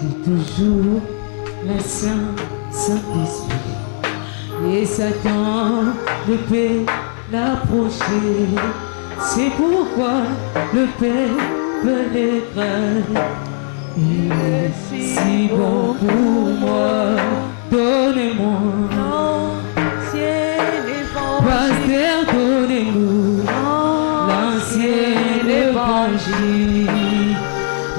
C'est toujours le Saint-Esprit. Et Satan ne peut l'approcher. C'est pourquoi le Père peut l'écraser. Il est si bon pour moi. Donnez-moi l'ancien évangile. Pasteur, donnez-nous l'ancien évangile.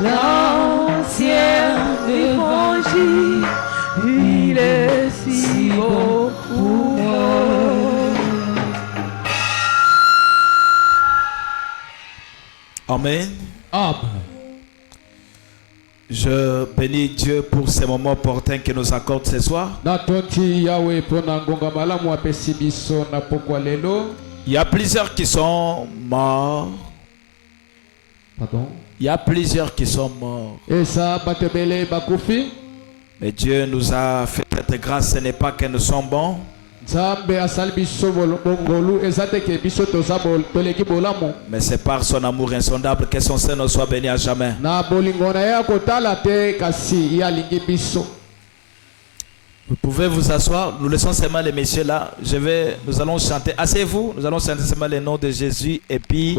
L'ancien évangile. Il est si bon pour moi. Amen. Amen. Je bénis Dieu pour ces moments opportuns qu'il nous accorde ce soir. Il y a plusieurs qui sont morts. Pardon? Il y a plusieurs qui sont morts. Mais Dieu nous a fait cette grâce. Ce n'est pas que nous sommes bons. Mais c'est par son amour insondable que son Seigneur soit béni à jamais. Vous pouvez vous asseoir. Nous laissons seulement les messieurs là. Nous allons chanter. Asseyez-vous. Nous allons chanter seulement le nom de Jésus. Et puis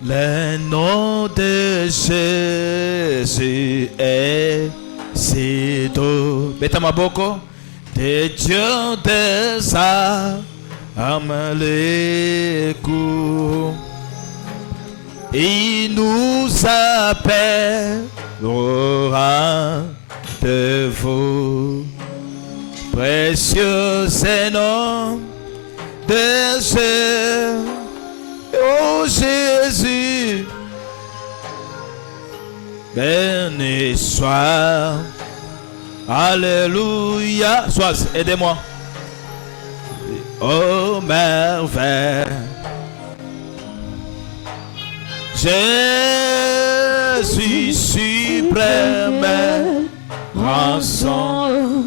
le nom de Jésus est si doux. Betamaboko, de Dieu des âmes l'écoute. Il nous appelle au rang de vous. Précieux est nom de Jésus. Oh Jésus, béni sois. Alléluia. Sois, aidez-moi. Oh merveille. Jésus suprême, rançon,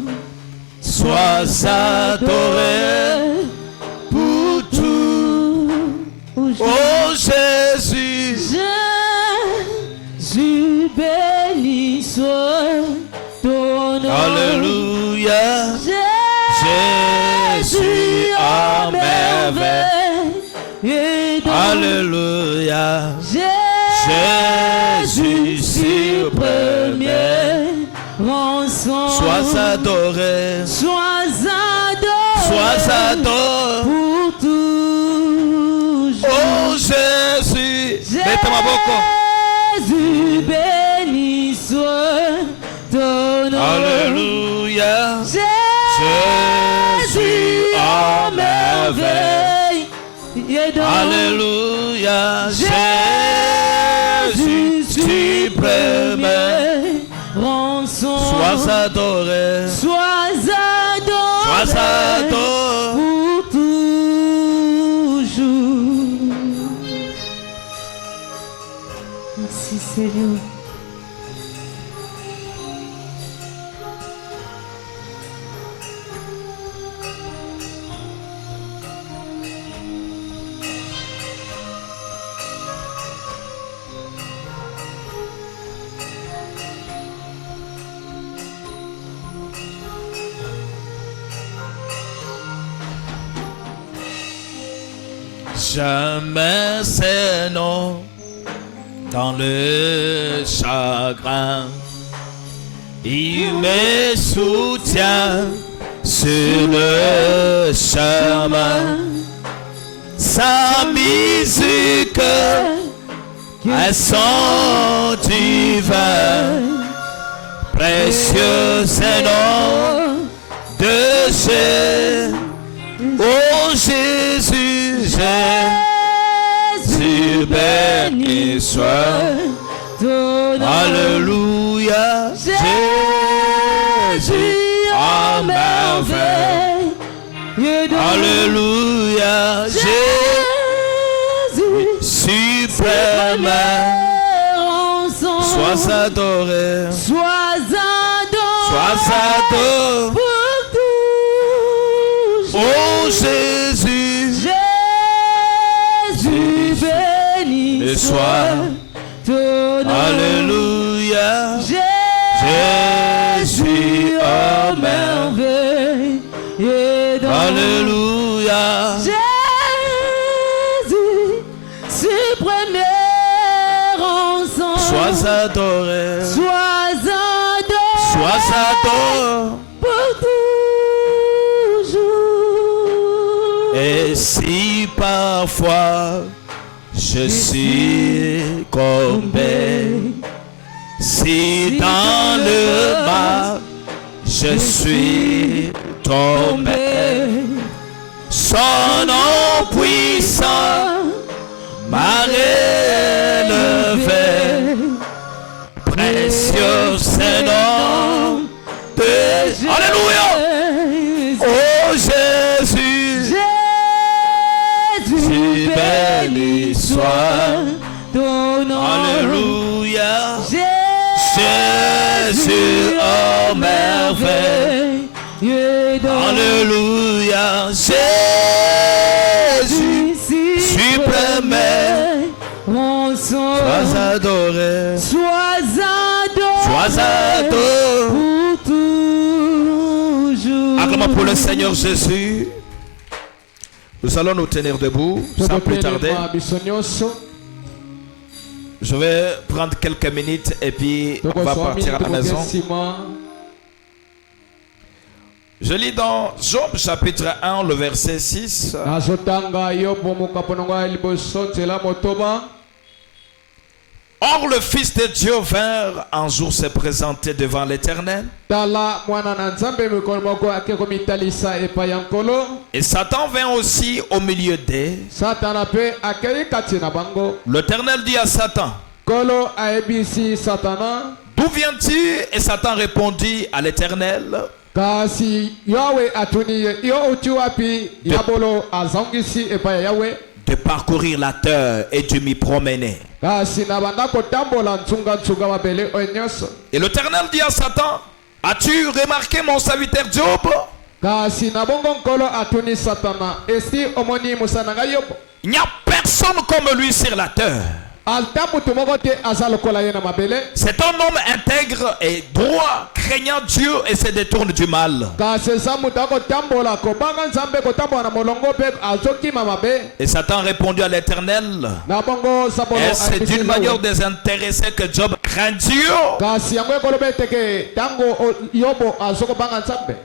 sois adoré pour tout. Oh Jésus, Jésus béni soit ton nom. Alléluia. Jésus à merveille. Alléluia. Jésus suprême, rançon, sois adoré. Sois adoré. Sois adoré pour toujours. Oh Jésus, mettez ma boko. Jésus béni soit ton nom. Alléluia. Jésus à merveille. Alléluia. Jésus suprême, rançon, sois adoré. Sois adoré. Sois adoré pour toujours. Merci Seigneur. Jamais ces noms dans le chagrin. Il me soutient sur le chemin. Sa musique est son divin. Précieux c'est nom de Jésus. Oh Jésus. Jésus béni soit. ton nom. Alléluia. Jésus en merveille. Alléluia. Jésus, Suprême. Sois adoré. sois adoré. Sois adoré. Pour toujours. Oh Jésus. Jésus béni Et soit soit. ton nom. Alléluia. Jésus en merveille. Alléluia. Jésus, suprême ensemble. Sois adoré. Sois adoré. Sois adoré. Pour toujours. Et si parfois je suis tombé, si dans le mal je suis tombé, son nom puissant m'a relevé. Précieux c'est nom de... Alléluia. Oh Jésus, Jésus béni soit ton nom. Alléluia. Jésus en merveille. Alléluia. Jésus, suprême. Sois adoré. Sois adoré. Sois adoré. Pour toujours. Acclamons pour le Seigneur Jésus. Nous allons nous tenir debout sans plus tarder. Je vais prendre quelques minutes et puis on va partir à la maison. Je lis dans Job chapitre 1, le verset 6. Or le Fils de Dieu vint un jour se présenter devant l'Éternel. Et Satan vint aussi au milieu d'eux. L'Éternel dit à Satan, d'où viens-tu? Et Satan répondit à l'Éternel, de parcourir la terre et de m'y promener. Et l'Éternel dit à Satan, as-tu remarqué mon serviteur Job? Il n'y a personne comme lui sur la terre. C'est un homme intègre et droit, craignant Dieu et se détourne du mal. Et Satan répondit à l'Éternel, est-ce d'une manière désintéressée que Job craint Dieu?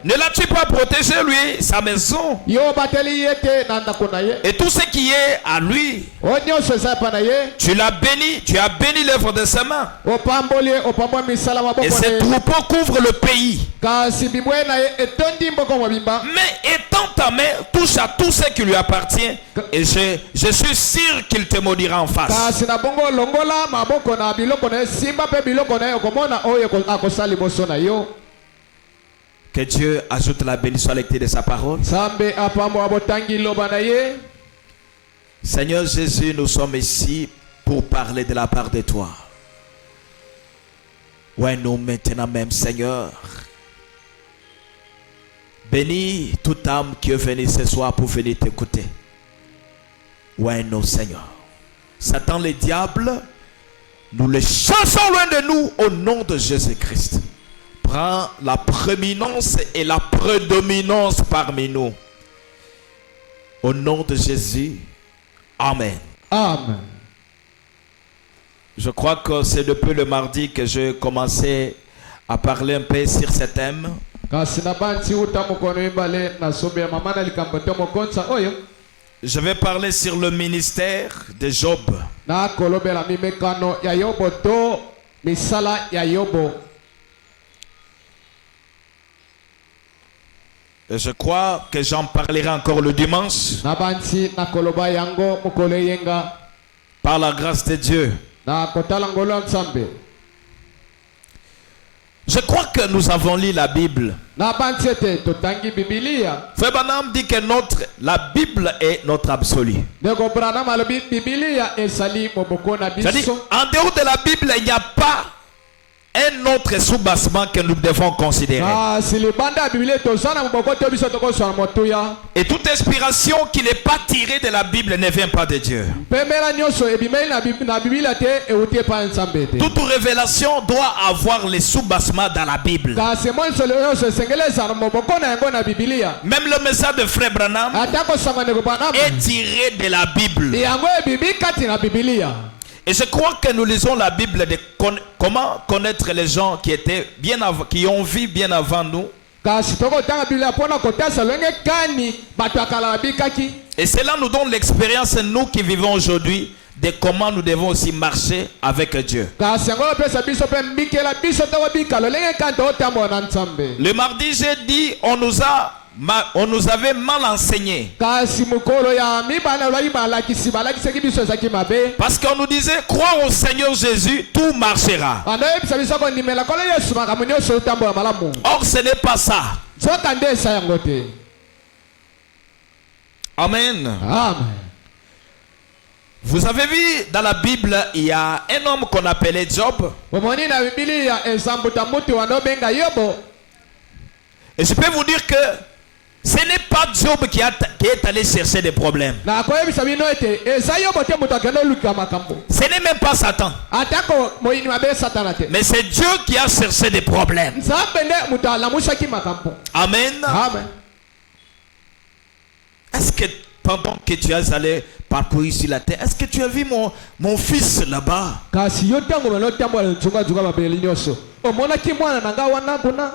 Ne l'as-tu pas protégé lui, sa maison, et tout ce qui est à lui? Tu l'as béni, tu as béni l'œuvre de ses mains. Et ses troupeaux couvrent le pays. Mais étends ta main, touche à tout ce qui lui appartient, et je suis sûr qu'il te maudira en face. Que Dieu ajoute la bénédiction à la lecture de sa parole. Seigneur Jésus, nous sommes ici pour parler de la part de toi. Ouais, nous maintenant même, Seigneur. Bénis toute âme qui est venue ce soir pour venir t'écouter. Ouais, non, Seigneur. Satan, le diable, nous le chassons loin de nous au nom de Jésus-Christ. Prends la prééminence et la prédominance parmi nous. Au nom de Jésus. Amen. Amen. Je crois que c'est depuis le mardi que j'ai commencé à parler un peu sur ce thème. Je vais parler sur le ministère de Job. Et je crois que j'en parlerai encore le dimanche. na bansi na koloba yango mokolo yenga Par la grâce de Dieu. na kotala ngolo ya Nzambe. Je crois que nous avons lu la Bible. Na bansi ete totangi Bibilia. Frère Branham dit que la Bible est notre absolu. Ndeko Branham alobi Bibilia esali moboko na C'est-à-dire, biso. en dehors de la Bible, il n'y a pas un autre soubassement que nous devons considérer. Si libanda ya Bibilia tozana moboko te biso tokosala motuya. Et toute inspiration qui n'est pas tirée de la Bible ne vient pas de Dieu. Pembela nyonso ebimeli na Bibilia te euti epa Nzambe te. Toute révélation doit avoir les soubassements dans la Bible. Kasi monsolo nyonso esengeli ezala moboko na yango na Bibilia. Même le message de Frère Branham Ata kosanga ndeko Branham est tiré de la Bible. yango ebibi kati na Bibilia. Et je crois que nous lisons la Bible de comment connaître les gens qui étaient qui ont vu bien avant nous. Kasi tokotanga Bibilia mpona kotasa lolenge kani bato ya kala babikaki. Et cela nous donne l'expérience, nous qui vivons aujourd'hui, de comment nous devons aussi marcher avec Dieu. Kasi yango opesa biso mpe mbikela biso tokobika lolenge kani tokotambola na Nzambe. Le mardi, j'ai dit, on nous avait mal enseigné. Kasi mokolo ya mibana olaki balakisi balakisaki biso ezalaki mabe. Parce qu'on nous disait, croire au Seigneur Jésus, tout marchera. Bando oyebisa biso kondimela nkolo Yesu makambo nyonso otambola malamu. Or, ce n'est pas ça. Soka nde esa yango te. Amen. Amen. Vous avez vu, dans la Bible, il y a un homme qu'on appelait Job. Omoni na Bibilia ezambuta mutu wanobenga Yobo. Et je peux vous dire que ce n'est pas Job qui est allé chercher des problèmes. Na koyebisa bino ete eza Yobo te mutu akende oluka makambo. Ce n'est même pas Satan. Atako moyini mabe satana te. Mais c'est Dieu qui a cherché des problèmes. Nzambe nde mutu alamusaki makambo. Amen. Amen. Est-ce que pendant que tu es allé parcourir sur la terre, est-ce que tu as vu mon fils là-bas? Kasi yo tango melo tambola nzunga mabeli nyonso. Omonaki mwana nanga wana kuna.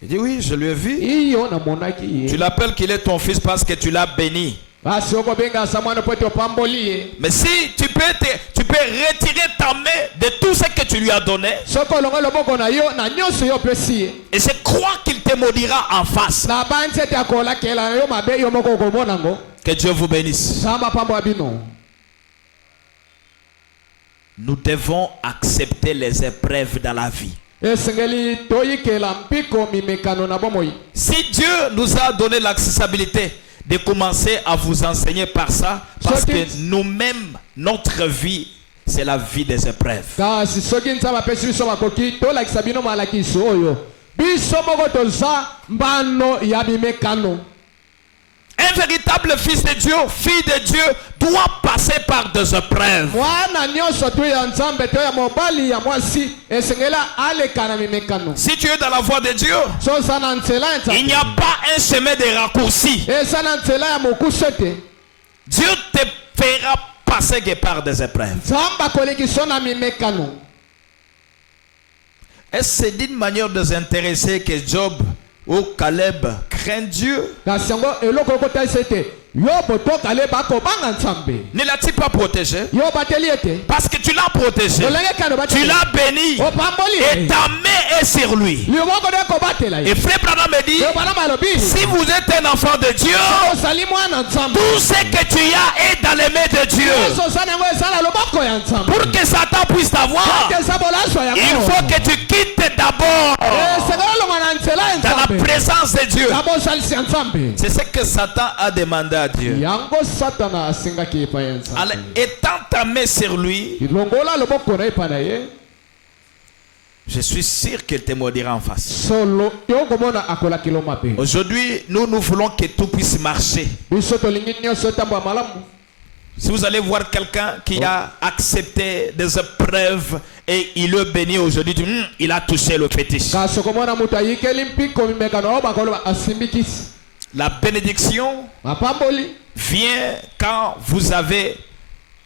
Il dit oui, je lui ai vu. Iyo na monaki ye. Tu l'appelles qu'il est ton fils parce que tu l'as béni. Basi oko benga sa mwana pote opamboli ye. Mais si tu peux retirer ta main de tout ce que tu lui as donné, Soko longo loboko na yo na nyonso yo pesi ye. et je crois qu'il te maudira en face. Na banze te akola kela yo mabe yo moko komona ngo. Que Dieu vous bénisse. Sama pambo abino. Nous devons accepter les épreuves dans la vie. Esengeli toyikela mpiko mimekano na bomoi. Si Dieu nous a donné l'accessibilité de commencer à vous enseigner par ça, parce que nous-mêmes, notre vie, c'est la vie des épreuves. Kasi soki nzamba pesi biso makoki tolakisa bino malakiso oyo. Biso moko toza mbano ya mimekano. Un véritable fils de Dieu, fille de Dieu, doit passer par des épreuves. Mwana nyonso tu ya nzambe to ya mobali ya mwasi esengela aleka na mimekano. Si tu es dans la voie de Dieu, So sana nzela il n'y a pas un chemin de raccourci. sana nzela ya mokusete. Dieu te fera passer que par des épreuves. Nzamba kolekiso na mimekano. Est-ce d'une manière désintéressée que Job ou Caleb craignent Dieu? Kasi yango eloko kota sete. Yo boto kale bako banga nzambe. Ne l'as-tu pas protégé? Yo bateli ete. Parce que tu l'as protégé. Olenge kano bateli. Tu l'as béni. Opamboli. Et ta main est sur lui. Yo boko de ko batela. Et Frère Branham me dit, Yo bana malobi. si vous êtes un enfant de Dieu, Osali mwana nzambe. tout ce que tu as est dans les mains de Dieu. So sana ngo esala loboko ya nzambe. Pour que Satan puisse t'avoir, Que ça bola so ya. il faut que tu quittes d'abord Segala lo mwana nzela dans la nzambe. présence de Dieu. Abo salisi nzambe. C'est ce que Satan a demandé à Dieu. Yango satana asingaki epa ya nzambe. Alors, étends ta main sur lui, Ilongola loboko na epa na ye. je suis sûr qu'il te maudira en face. Solo yo komona akola kilo mabe. Aujourd'hui, nous voulons que tout puisse marcher. Biso to lingi nyonso tambo malamu. Si vous allez voir quelqu'un qui a accepté des épreuves et il le bénit aujourd'hui, il a touché le fétiche. Kaso komona mutu ayikeli mpiko mimekano oba koloba asimbikisi. La bénédiction Mapamboli. vient quand vous avez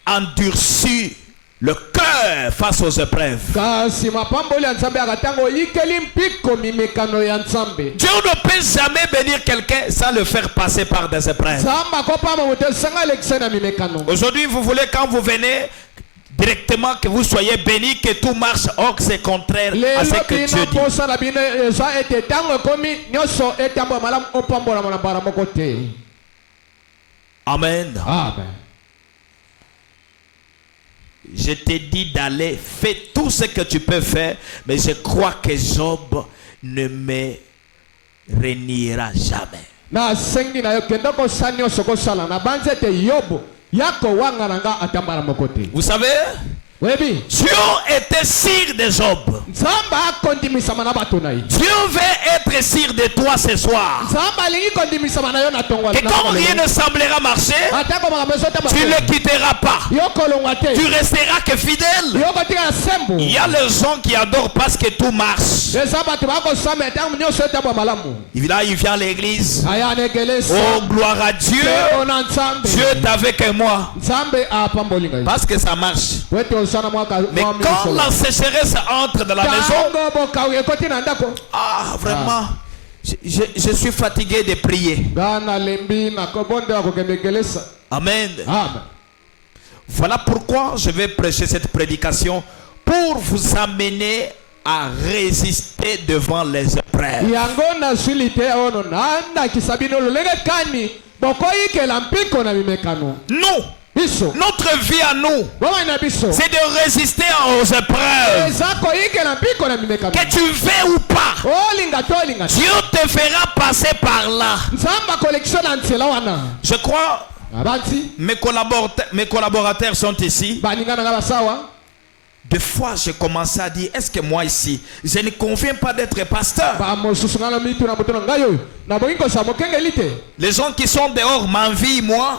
endurci le cœur face aux épreuves. Kasi mapamboli ya nzambe akatango yikeli mpiko mimekano ya nzambe. Dieu ne peut jamais bénir quelqu'un sans le faire passer par des épreuves. Zamba kopama mutu sanga lekisena mimekano. Aujourd'hui, vous voulez, quand vous venez, directement que vous soyez bénis, que tout marche. Or, c'est contraire à ce que Dieu dit. Amen. Amen. Je t'ai dit d'aller, fais tout ce que tu peux faire, mais je crois que Job ne me reniera jamais. Na sengi na yo kenda ko sanyo sokosala na banzete yobo yako wanga nanga atambara mokote. Vous savez, Webi Dieu était sûr de Job. Nzamba kondimisa mana bato na yi. Dieu veut être sûr de toi ce soir. Nzamba lingi kondimisa mana yo na tongo. Que quand rien ne semblera marcher, atako maka mesota ba. tu ne quitteras pas. Yo kolonga te. Tu resteras que fidèle. Yo kotika sembo. Il y a les gens qui adorent parce que tout marche. Nzamba tu bako same tangu nyo sota ba malamu. Là, il vient à l'église. Aya negelesa. Oh, gloire à Dieu. Dieu est avec moi. Nzambe apambolinga. Parce que ça marche. Mais quand la sécheresse entre dans la maison, vraiment, je suis fatigué de prier. Amen. Voilà pourquoi je vais prêcher cette prédication pour vous amener à résister devant les épreuves. Nous, notre vie à nous, c'est de résister aux épreuves. Que tu veux ou pas, Dieu te fera passer par là. Je crois, mes collaborateurs sont ici. Des fois, j'ai commencé à dire, est-ce que moi ici, je ne conviens pas d'être pasteur? Les gens qui sont dehors m'envient, moi.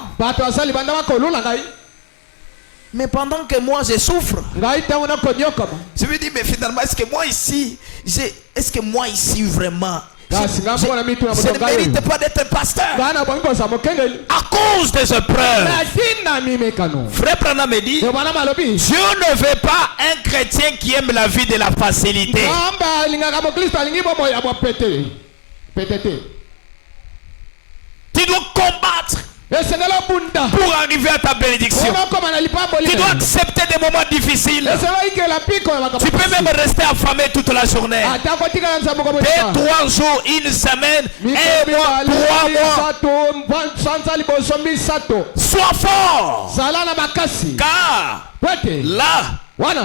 Mais pendant que moi, je souffre. Je me dis, mais finalement, est-ce que moi ici, vraiment, je ne mérite pas d'être pasteur à cause des épreuves. Frère Branham me dit, Dieu ne veut pas un chrétien qui aime la vie de la facilité. Tu dois combattre pour arriver à ta bénédiction. Tu dois accepter des moments difficiles. Tu peux même rester affamé toute la journée. 2, 3 jours, une semaine, 1 mois, 3 mois. Sois fort. Car là,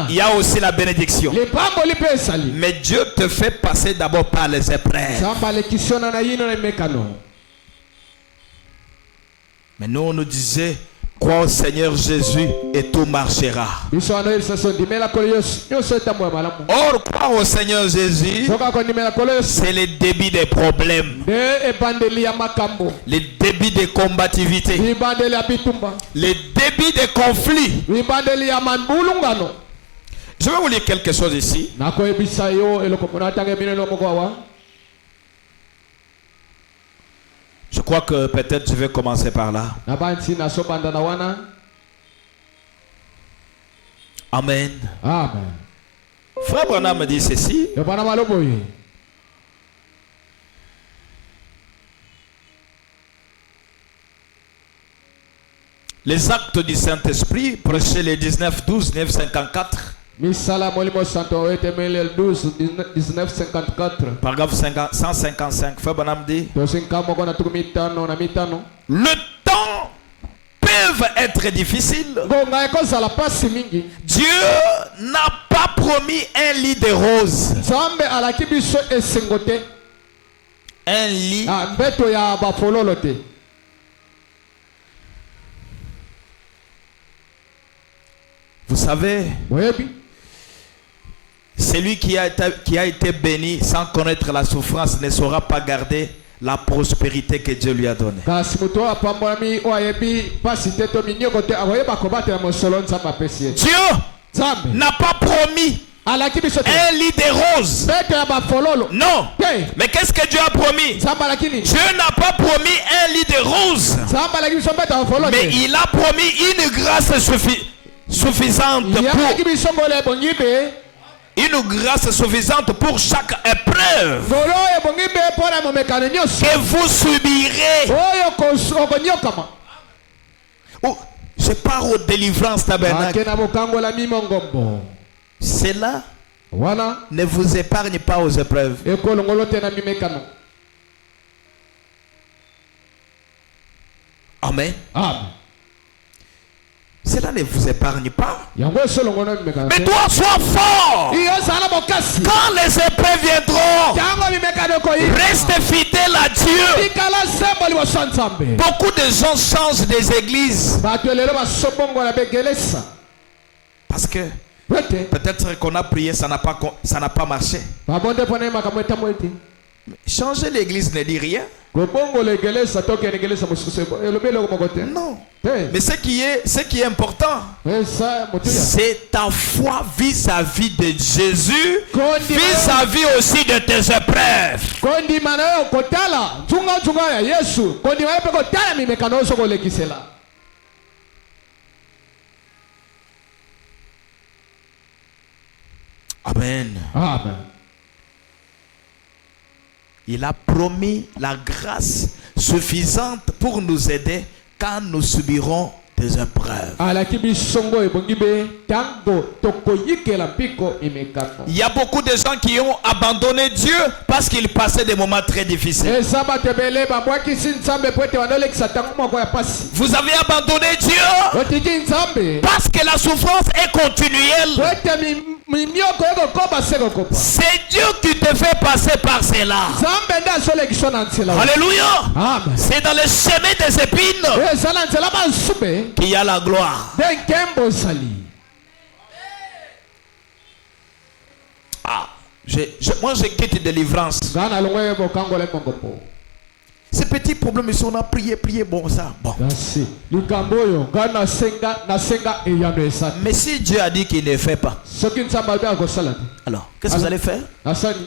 il y a aussi la bénédiction. Mais Dieu te fait passer d'abord par les épreuves. Mais nous, on nous disait, crois au Seigneur Jésus et tout marchera. Or, croire au Seigneur Jésus, c'est le débit des problèmes, le débit de combativité, le débit des conflits. Je vais vous lire quelque chose ici. Je crois que peut-être je vais commencer par là. Amen. Amen. Frère Branham me dit ceci. Les actes du Saint-Esprit, prêché le 19-12, 954. Paragraphe 155. Frère Branham dit, le temps peut être difficile. Dieu n'a pas promis un lit de roses. Un lit. Vous savez, celui qui a été béni sans connaître la souffrance ne saura pas garder la prospérité que Dieu lui a donnée. Dieu n'a pas promis un lit de roses. Non. Mais qu'est-ce que Dieu a promis? Dieu n'a pas promis un lit de roses. Mais il a promis une grâce suffisante pour chaque épreuve que vous subirez. Oh, je je pars aux délivrances tabernacle. ake na bokangola mimongombo Cela wana ne vous épargne pas aux épreuves. ekolongolo te na mimekano. Amen. Amen. Cela ne vous épargne pas. yango esolongono na mimekano Mais te. toi, sois fort. iyo zala bokasi Quand les épreuves viendront, yango mimekano ekoyika reste fidèle à Dieu. ikala sembo liboso ya nzambe. Beaucoup de gens changent des églises bato lelo basobongola begelesa parce que ete peut-être qu'on a prié, ça n'a pas marché. babonde mpona ye makambo etamo ete Changer l'église ne dit rien. kobongola egelesa tokende egelesa mosusu elobi eloko moko te Non. te Mais ce qui est important, esa motuya c'est ta foi vis-à-vis de Jésus, Kondima. vis-à-vis aussi de tes épreuves. kondima na yo kotala nzunga ya yesu kondima yo mpe kotala mimekano oyo soki olekisela. Amen. Amen. Il a promis la grâce suffisante pour nous aider quand nous subirons des épreuves. alaki bisongo ebongi be ntango tokoyikela mpiko mimekano. Il y a beaucoup de gens qui ont abandonné Dieu parce qu'ils passaient des moments très difficiles. eza bato ebele babwakisi nzambe po ete banolekisa ntango moko ya pasi. Vous avez abandonné Dieu otiki nzambe parce que la souffrance est po continuelle. ete mimioko ekokoba se kokopa. C'est Dieu qui te fait passer par cela. nzambe nde azolekiswa na nzela. Alléluia. Amen. C'est dans le chemin des épines eza na nzela basube qu'il y a la gloire. nde nkembo ozali. Ah, moi je quitte délivrance. ngai nalongo ye bokangola emongombo. Ces petits problèmes, ils sont là, prier, bon ça. Bon. kasi likambo oyo ngai nasenga eyano esani. Mais si Dieu a dit qu'il ne fait pas, soki nzambe abe akosala te alors qu'est-ce que vous allez faire? asani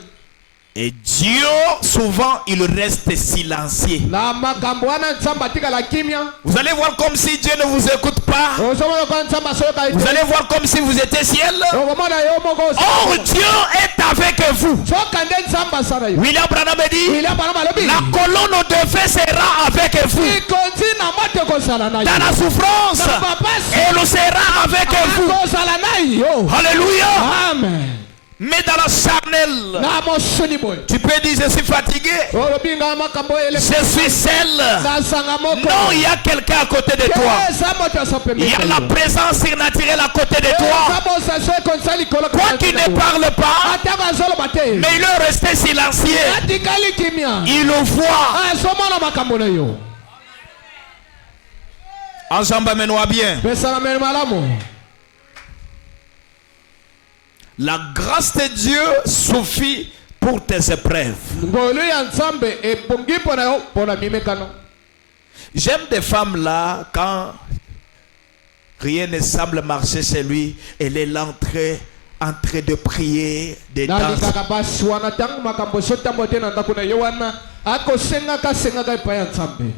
Et Dieu, souvent, il reste silencieux. na makambo wana nzambe atikala kimia. Vous allez voir comme si Dieu ne vous écoute pas. ozomona kwa nzambe asoyoka Vous ete allez voir comme si vous étiez ciel. okomona yo moko Or, Dieu est avec vous. soka nde nzambe asala yo. William Branham dit, william bana balobi la colonne de feu sera avec vous. ikonzi na moto ekozala na Dans yo. la souffrance, na mapasi elle sera avec vous. akozala na yo. Alléluia. amen. Mais dans la charnelle, na mosuni boye tu peux dire, je suis fatigué. olobi ngai makambo ele Je suis seul. nazanga moko. Non, il y a quelqu'un à côté de toi. eza moto aza Il y a pembeni la présence surnaturelle à côté de toi. eza bosasio ekonisa likolo Quoi qu'il ne parle pas, ata bazoloba te mais il est resté silencieux. atikali kimia Il le voit. azomona makambo na yo. Ensemble, amène-moi bien. pesana mene malamu. La grâce de Dieu suffit pour tes épreuves. ngolu ya nzambe ebongi mpona yo mpona mimekano. J'aime des femmes là, quand rien ne semble marcher chez lui, elle est là en train de prier, de danser. nalingaka basi wana ntango makambo esotambo te na ndako na yo wana akosengaka epai ya nzambe.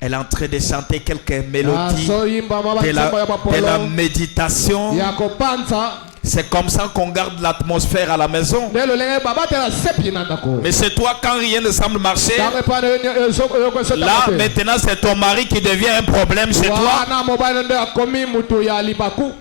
Elle est en train de chanter quelques mélodies, azoyimba mwa de banzambo ya la bapolo méditation. ya kopanza. C'est comme ça qu'on garde l'atmosphère à la maison. nde lolenge babatela sepi na ndako. Mais c'est toi, quand rien ne semble marcher, ntango epai na yo là esotambo te. maintenant c'est ton mari qui devient un problème chez toi. wana mobali nde akomi mutu ya libaku.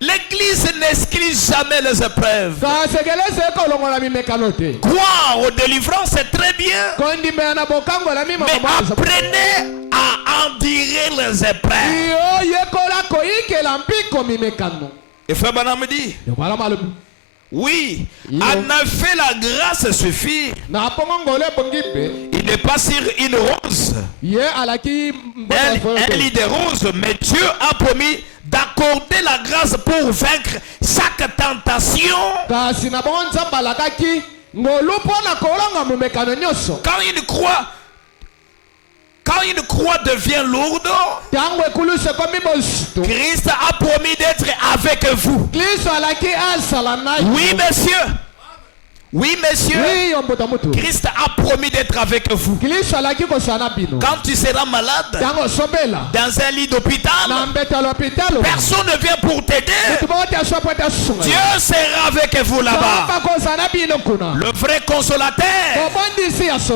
L'église n'exclut jamais les épreuves. kasi ekelesi ekolongola mimekano te. Croire aux délivrances, c'est très bien. kondimela na bokangola Mais mimekano. apprenez à endurer les épreuves. yo yekola koyikela mpiko mimekano. Et Frère Branham dit, yobala malobi. oui, Yo. en effet la grâce suffit. na pongo ngolo ebongi mpe. Il n'est pas sur une rose, ye alaki un lit de rose, mais Dieu a promis d'accorder la grâce pour vaincre chaque tentation. kasi na bongo nzambe alakaki ngolu mpona kolonga momekano nyonso. Quand une croix devient lourde, ntango ekulusu ekomi bosuto. Christ a promis d'être avec vous. kristo alaki azala na yo. Oui, monsieur. Oui, messieurs, Oui, mboto mutu. Christ a promis d'être avec vous. Kristo alaki kosala bino. Quand tu seras malade, Tango sobela. dans un lit d'hôpital, Na mbeta l'hôpital. personne ne vient pour t'aider. Dieu sera avec vous là-bas. Le vrai consolateur,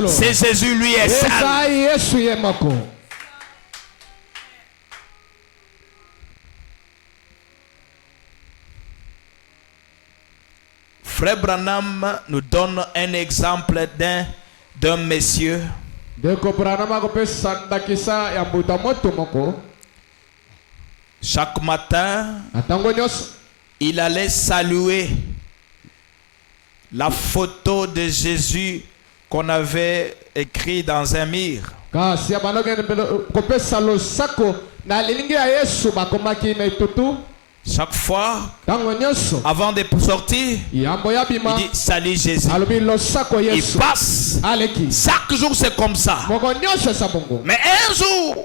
c'est Jésus, lui est seul. Frère Branham nous donne un exemple d'un monsieur chaque matin. Il allait saluer la photo de Jésus qu'on avait écrit dans un mur. Chaque fois, avant de sortir, il dit salut Jésus. Il passe. Chaque jour c'est comme ça. Mais un jour,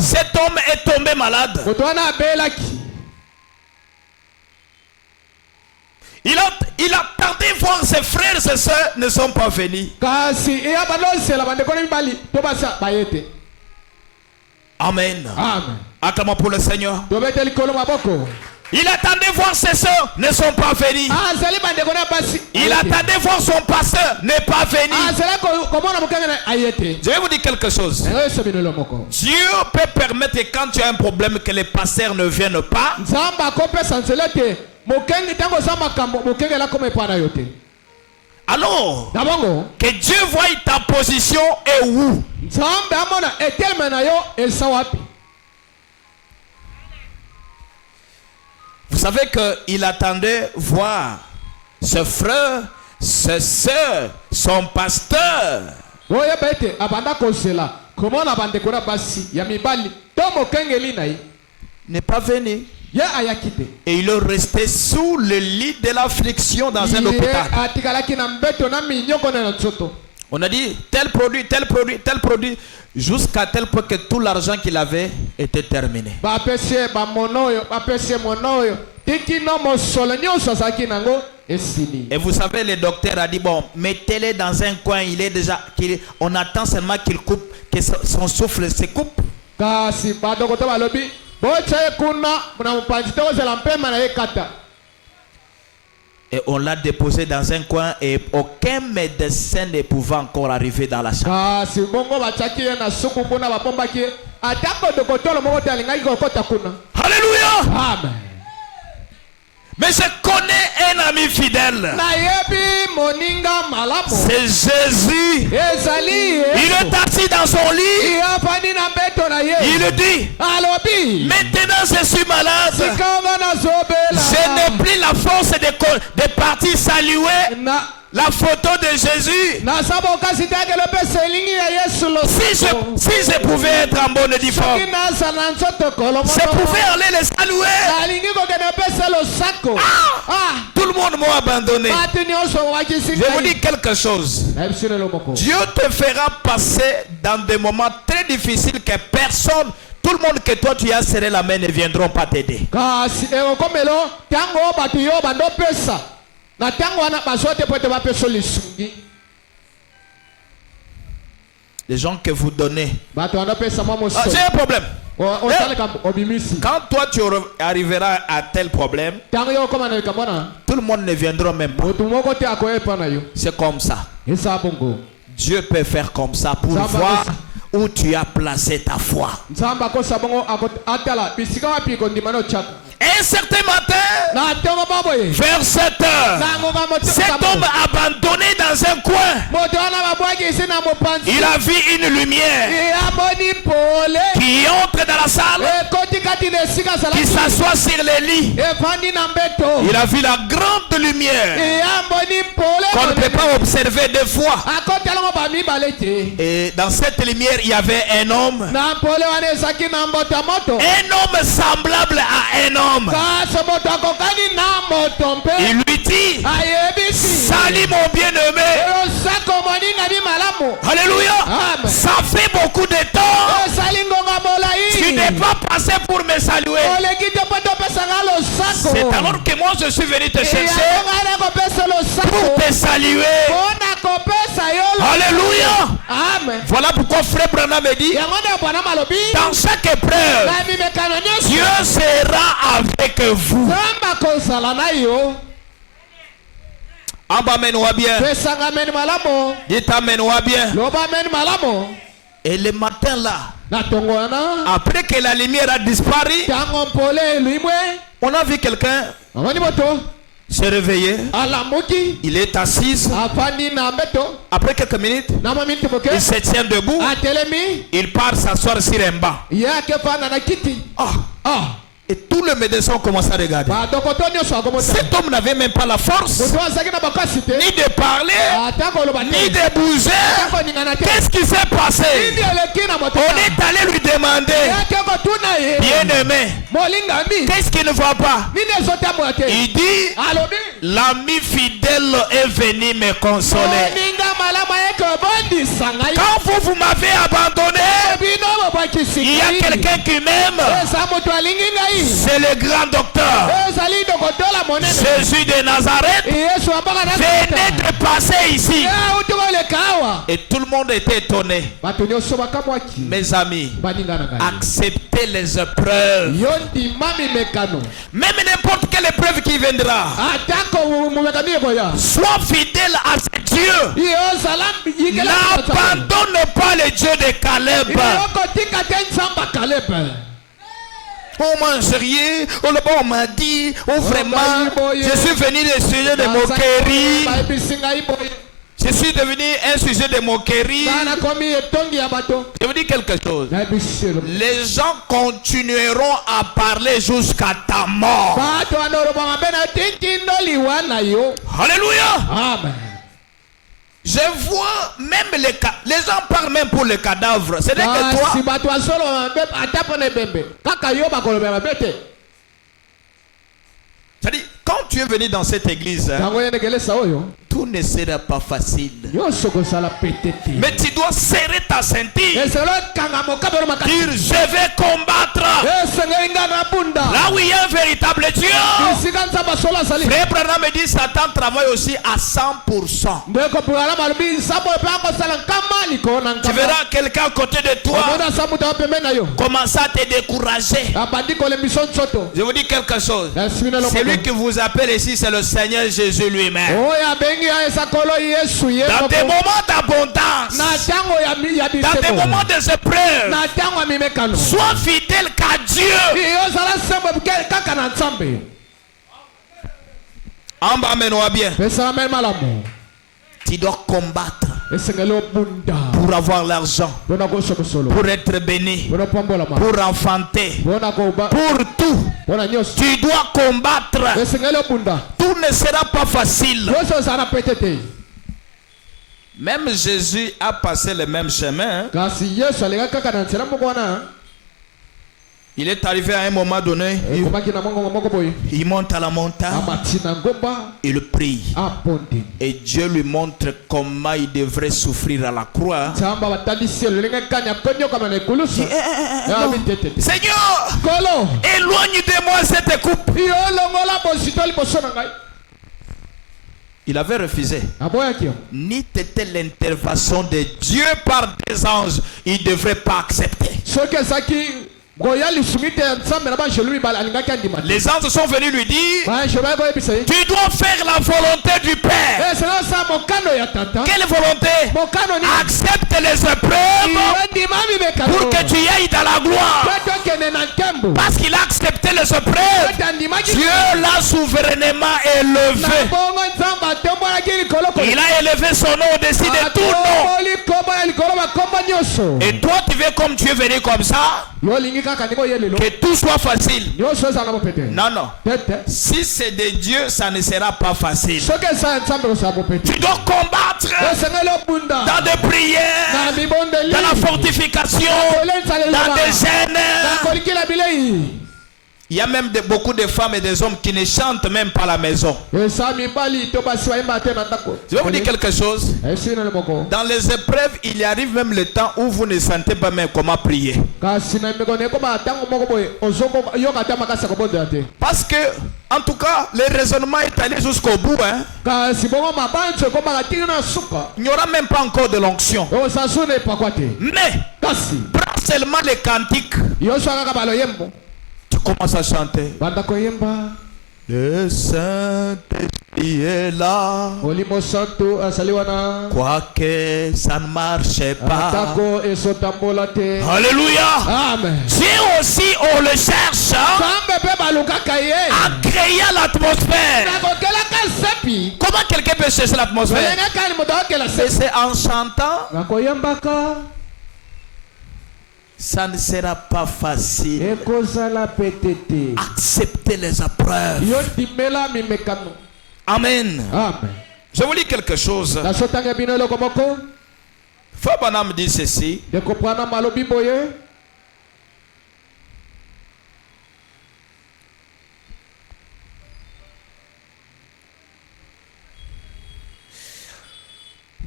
cet homme est tombé malade. Il attendait voir ses frères et ses soeurs ne sont pas venus. Amen. Acclamons pour le Seigneur. Il attendait voir ses soeurs ne sont pas venus. Il attendait voir son pasteur n'est pas venu. Je vais vous dire quelque chose. Dieu peut permettre que quand tu as un problème que les pasteurs ne viennent pas. Alors que Dieu voie ta position et où. Vous savez qu'il attendait voir ce frère, ce soeur, son pasteur. N'est pas venu. Et il est resté sous le lit de l'affliction dans un hôpital. On a dit tel produit, jusqu'à tel point que tout l'argent qu'il avait était terminé. Et vous savez, le docteur a dit bon, mettez-le dans un coin, on attend seulement qu'il coupe, que son souffle se coupe. Et on l'a déposé dans un coin et aucun médecin ne pouvait encore arriver dans la chambre. Alléluia. Amen. Mais je connais un ami fidèle. C'est Jésus. Il est assis dans son lit. Il dit maintenant je suis malade. Je n'ai plus la force de partir saluer la photo de Jésus. Si je pouvais être en bonne forme, je pouvais aller les saluer. Tout le monde m'a abandonné. Je vous dis quelque chose. Dieu te fera passer dans des moments très difficiles que personne, tout le monde que toi tu as serré la main ne viendront pas t'aider. Les gens que vous donnez. J'ai un problème. Quand toi tu arriveras à tel problème, tout le monde ne viendra même pas. C'est comme ça. Dieu peut faire comme ça pour voir où tu as placé ta foi. Un certain matin, vers 7 heures, cet homme abandonné dans un coin, il a vu une lumière qui entre dans la salle, qui s'assoit sur les lits. Il a vu la grande lumière qu'on ne peut pas observer deux fois. Et dans cette lumière, il y avait un homme. Un homme semblable à un homme. Il lui dit salut mon bien-aimé. Alléluia. Ça fait beaucoup de temps. Tu ne n'es pas passé pour me saluer. C'est alors que moi je suis venu te chercher pour te saluer. Alléluia. Amen. Voilà pourquoi frère Branham me dit, dans chaque épreuve, Dieu sera avec vous. En bas, mène-moi bien. Dites amène-moi bien. Et le matin là, après que la lumière a disparu, on a vu quelqu'un se réveiller. Il est assis. Après quelques minutes, il se tient debout. Il part s'asseoir sur un banc. Et tous les médecins ont commencé à regarder. Cet homme n'avait même pas la force ni de parler, ni de bouger. Qu'est-ce qui s'est passé? On est allé lui demander, bien-aimé, qu'est-ce qu'il ne voit pas? Il dit, l'ami fidèle est venu me consoler. Quand vous m'avez abandonné, il y a quelqu'un qui m'aime. C'est le grand docteur Jésus de Nazareth. Venez de passer ici. Et tout le monde était étonné. Mes amis, acceptez les épreuves. Même n'importe quelle épreuve qui viendra, sois fidèle à ce Dieu. N'abandonne pas le Dieu de Caleb. On m'a sérieux, on m'a dit, vraiment, je suis venu des sujets de moquerie. Je suis devenu un sujet de moquerie. Je vous dis quelque chose. Les gens continueront à parler jusqu'à ta mort. Alléluia. Amen. Je vois même les gens parlent même pour les cadavres. C'est-à-dire que toi, c'est-à-dire, quand tu es venu dans cette église, tout ne sera pas facile. Mais tu dois serrer ta ceinture. Dire, je vais combattre. Là où il y a un véritable Dieu. Frère Branham me dit, Satan travaille aussi à 100%. Tu verras quelqu'un à côté de toi commencer à te décourager. Je vous dis quelque chose. Celui que vous appelez ici, c'est le Seigneur Jésus lui-même. Dans des moments d'abondance, dans des moments de épreuves, sois fidèle qu'à Dieu. En bas, mets-nous bien. Tu dois combattre pour avoir l'argent, pour être béni, pour enfanter, pour tout. Tu dois combattre. Tout ne sera pas facile. Même Jésus a passé le même chemin. Il est arrivé à un moment donné, il monte à la montagne, il prie. Et Dieu lui montre comment il devrait souffrir à la croix. Seigneur, éloigne de moi cette coupe. Il avait refusé. Ni était l'intervention de Dieu par des anges, il ne devrait pas accepter. Les anges sont venus lui dire, tu dois faire la volonté du Père. Quelle volonté? Accepte les épreuves pour que tu ailles dans la gloire. Parce qu'il a accepté les épreuves, Dieu l'a souverainement élevé. Il a élevé son nom au-dessus de tout nom. Et toi tu veux comme tu es venu comme ça, que tout soit facile. Non, non. Si c'est de Dieu, ça ne sera pas facile. Tu dois combattre dans des prières, dans la fortification, dans des gênes. Il y a même beaucoup de femmes et des hommes qui ne chantent même pas à la maison. Je vais vous dire quelque chose. Dans les épreuves, il arrive même le temps où vous ne sentez pas même comment prier. Parce que, en tout cas, le raisonnement est allé jusqu'au bout. Hein. Il n'y aura même pas encore de l'onction. Mais, prends seulement les cantiques. Tu commences à chanter. Le Saint-Esprit est là. Quoique ça ne marche pas. Alléluia. Amen. Dieu aussi, on le cherche à créer l'atmosphère. Comment quelqu'un peut chercher l'atmosphère? C'est en chantant. Ça ne sera pas facile. Accepter les épreuves. Amen. Je vous lis quelque chose. Frère Branham dit ceci.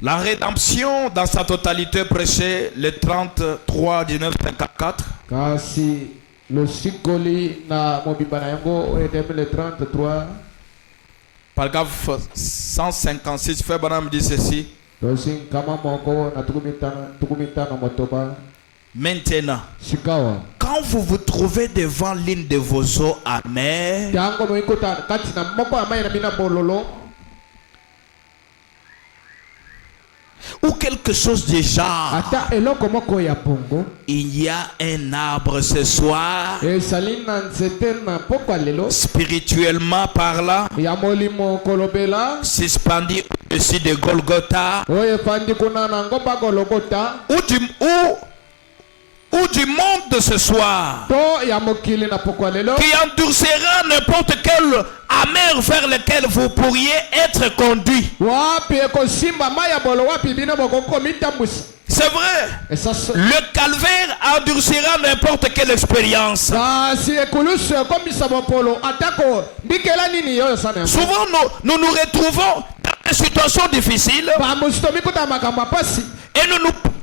La rédemption dans sa totalité prêchée le 33 1954. Kasi le sikoli na mobimba na yango edemi le 33. Paragraphe 156, Frère Branham dit ceci. Maintenant, quand vous vous trouvez devant l'une de vos eaux amères, ou quelque chose de genre, il y a un arbre ce soir, spirituellement parlant, suspendu au-dessus de Golgotha, ou du monde de ce soir, qui endurcira n'importe quel amer vers lequel vous pourriez être conduit. C'est vrai. Le calvaire endurcira n'importe quelle expérience. Souvent, nous nous retrouvons dans des situations difficiles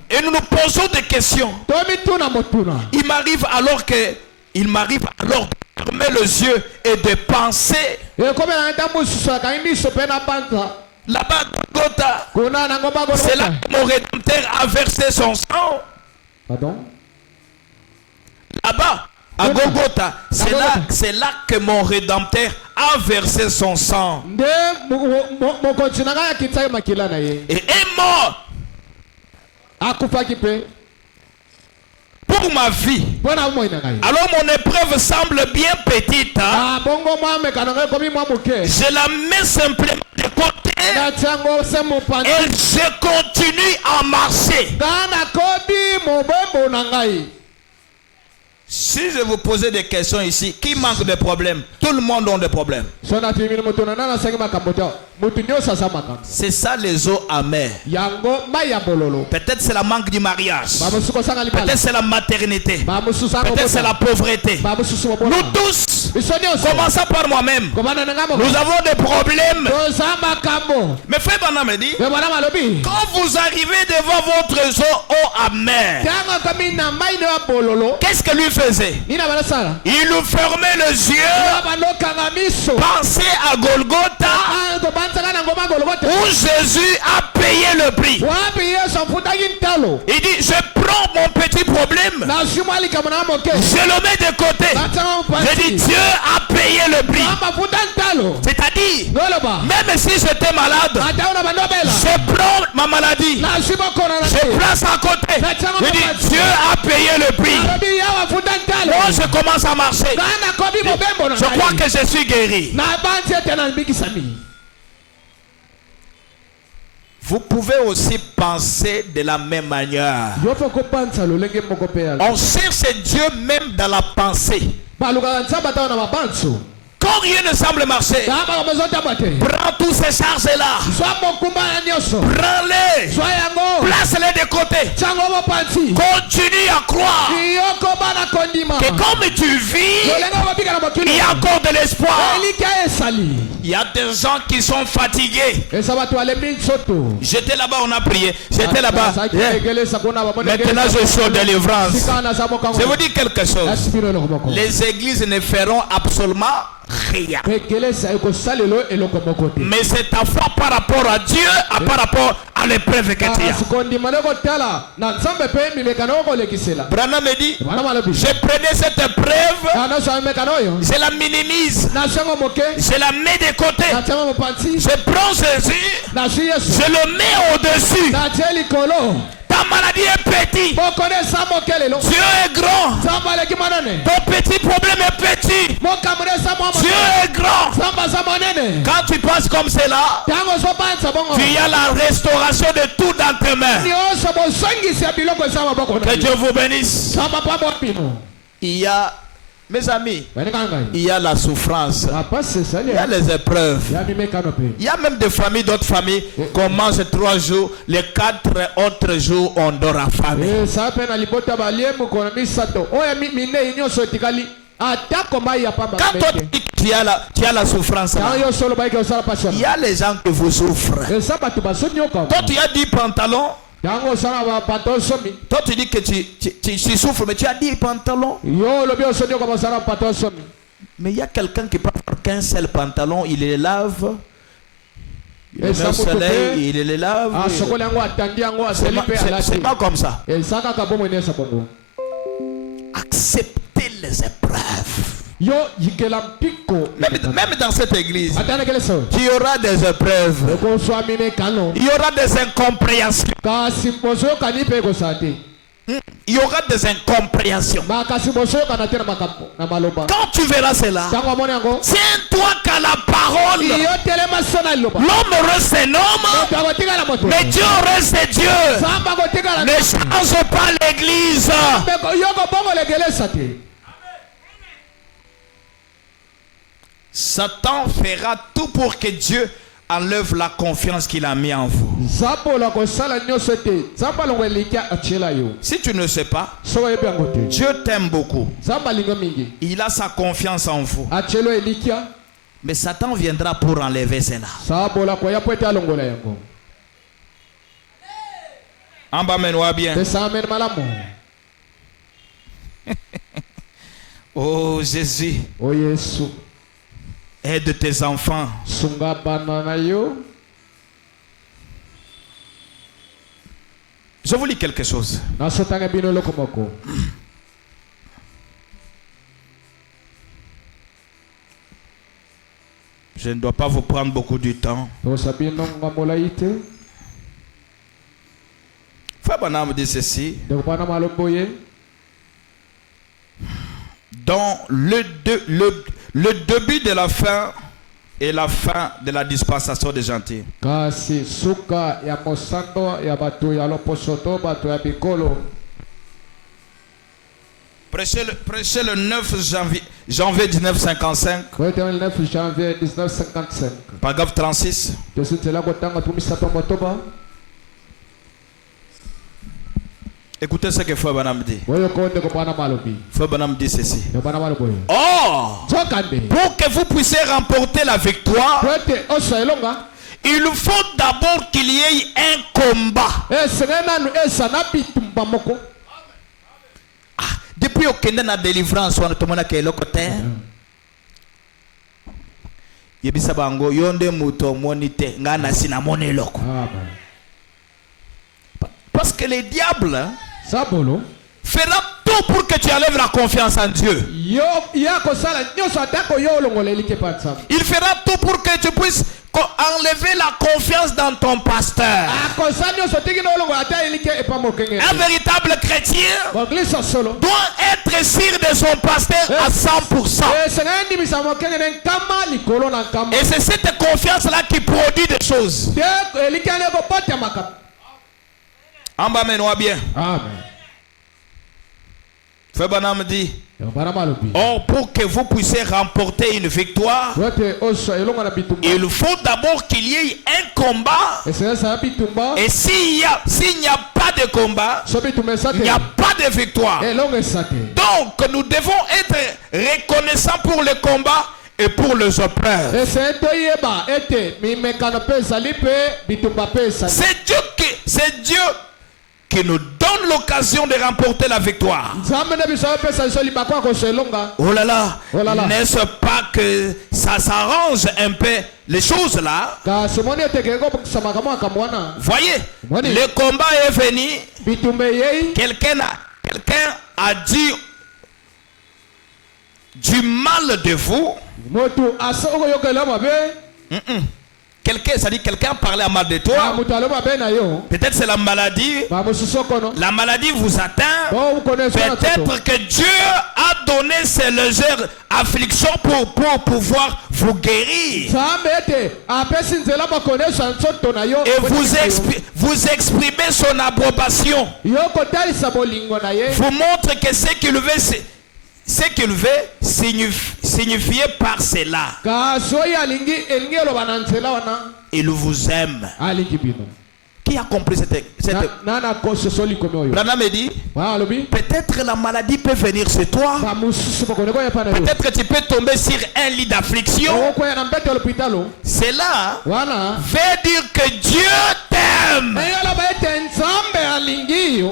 et nous nous posons des questions. Il m'arrive alors de fermer les yeux et de penser. Là-bas, Golgotha, c'est là que mon Rédempteur a versé son sang. Là-bas, à Golgotha, c'est là que mon Rédempteur a versé son sang. Et est mort pour ma vie. Alors mon épreuve semble bien petite. Hein? Je la mets simplement de côté et je continue à marcher. Si je vous posais des questions ici, qui manque de problèmes? Tout le monde a des problèmes. C'est ça les eaux amères. Peut-être c'est la manque du mariage. Peut-être c'est la maternité. Peut-être c'est la pauvreté. Nous tous, commençons par moi-même, nous avons des problèmes. Mais Frère Branham me dit, quand vous arrivez devant votre eau amère, qu'est-ce que lui faisait? Il nous fermait les yeux. Pensez à Golgotha, où Jésus a payé le prix. Il dit, je prends mon petit problème, je le mets de côté. Je dis, Dieu a payé le prix. C'est-à-dire, même si j'étais malade, je prends ma maladie, je place à côté. Je dis, Dieu a payé le prix. Moi, je commence à marcher. Je crois que je suis guéri. Vous pouvez aussi penser de la même manière. On cherche Dieu même dans la pensée. Que Quand rien ne semble marcher, tamba komezota bote prends tous ces charges-là. swa mokumba na nyoso Prends-les. swa yango Place-les de côté. chango mopanzi Continue à croire yoko bana kondima que comme tu vis, lolenga kobika na mokili il y a encore de l'espoir. elika esali Il y a des gens qui sont fatigués. esa bato alembi nsoto J'étais là-bas, on a prié. J'étais là-bas. Yeah. Maintenant, je suis en délivrance. Je vous dis quelque chose. Les églises ne feront absolument rien. Mais c'est ta foi par rapport à Dieu, par rapport à l'épreuve que tu as. Branham me dit, je prenais cette épreuve, je la minimise, je la mets de côté, je prends Jésus, je le mets au-dessus. Ta maladie est petite, Dieu est grand, ton petit problème est petit, Dieu est grand. Quand tu penses comme cela, tu as la restauration de tout dans tes mains. Que Dieu vous bénisse. Il y a, mes amis, il y a la souffrance, il y a les épreuves. Il y a même des familles, d'autres familles, qu'on mange 3 jours, les 4 autres jours, on dort à faim. Quand toi tu as la souffrance, là, il y a les gens qui vous souffrent. Toi tu as 10 pantalons. Toi tu dis que tu souffres, mais tu as 10 pantalons. Mais il y a quelqu'un qui prend qu'un seul pantalon, il les lave. Il met au soleil, il les lave. C'est pas comme ça. Acceptez les épreuves. Même dans cette église, il y aura des épreuves. Il y aura des incompréhensions. Il y aura des incompréhensions. Quand tu verras cela, tiens-toi qu'à la parole. L'homme reste un homme, mais Dieu reste Dieu. Ne change pas l'église. Satan fera tout pour que Dieu enlève la confiance qu'il a mis en vous. Si tu ne sais pas, Dieu t'aime beaucoup. Il a sa confiance en vous. Mais Satan viendra pour enlever cela. En bas, mets-nous bien. Oh Jésus. Oh Jésus. Aide tes enfants. Je vous lis quelque chose. Je ne dois pas vous prendre beaucoup de temps. Frère Branham dit ceci. Dans le début de la fin et la fin de la dispensation des gentils. Prêchez le 9 janvier 1955. Paragraphe 36. Écoutez ce que Frère Branham dit. Frère Branham dit ceci. Or, pour que vous puissiez remporter la victoire, il faut d'abord qu'il y ait un combat. Depuis qu'il y a une délivrance, on a tout le monde qui est le côté. Yebisabango yonde muto monite ngana sina mone loko. Parce que les diables fera tout pour que tu enlèves la confiance en Dieu. Il fera tout pour que tu puisses enlever la confiance dans ton pasteur. Un véritable chrétien doit être sûr de son pasteur à 100%. Et c'est cette confiance-là qui produit des choses. En bas, mets-nous bien. Amen. Frère Branham dit, Or, pour que vous puissiez remporter une victoire, il faut d'abord qu'il y ait un combat. Et s'il n'y a pas de combat, il n'y a pas de victoire. Donc, nous devons être reconnaissants pour le combat et pour les épreuves. C'est Dieu qui nous donne l'occasion de remporter la victoire. Oh là là, n'est-ce pas que ça s'arrange un peu les choses là? Voyez, le combat est venu. Quelqu'un a dit du mal de vous. Quelqu'un parlait à mal de toi. Peut-être c'est la maladie. La maladie vous atteint. Peut-être que Dieu a donné ces légères afflictions pour pouvoir vous guérir. Et vous exprimez son approbation. Vous montre que ce qu'il veut signifier par cela. Il vous aime. Qui a compris cette... Branham me dit, peut-être la maladie peut venir sur toi. Peut-être que tu peux tomber sur un lit d'affliction. Cela veut dire que Dieu t'aime.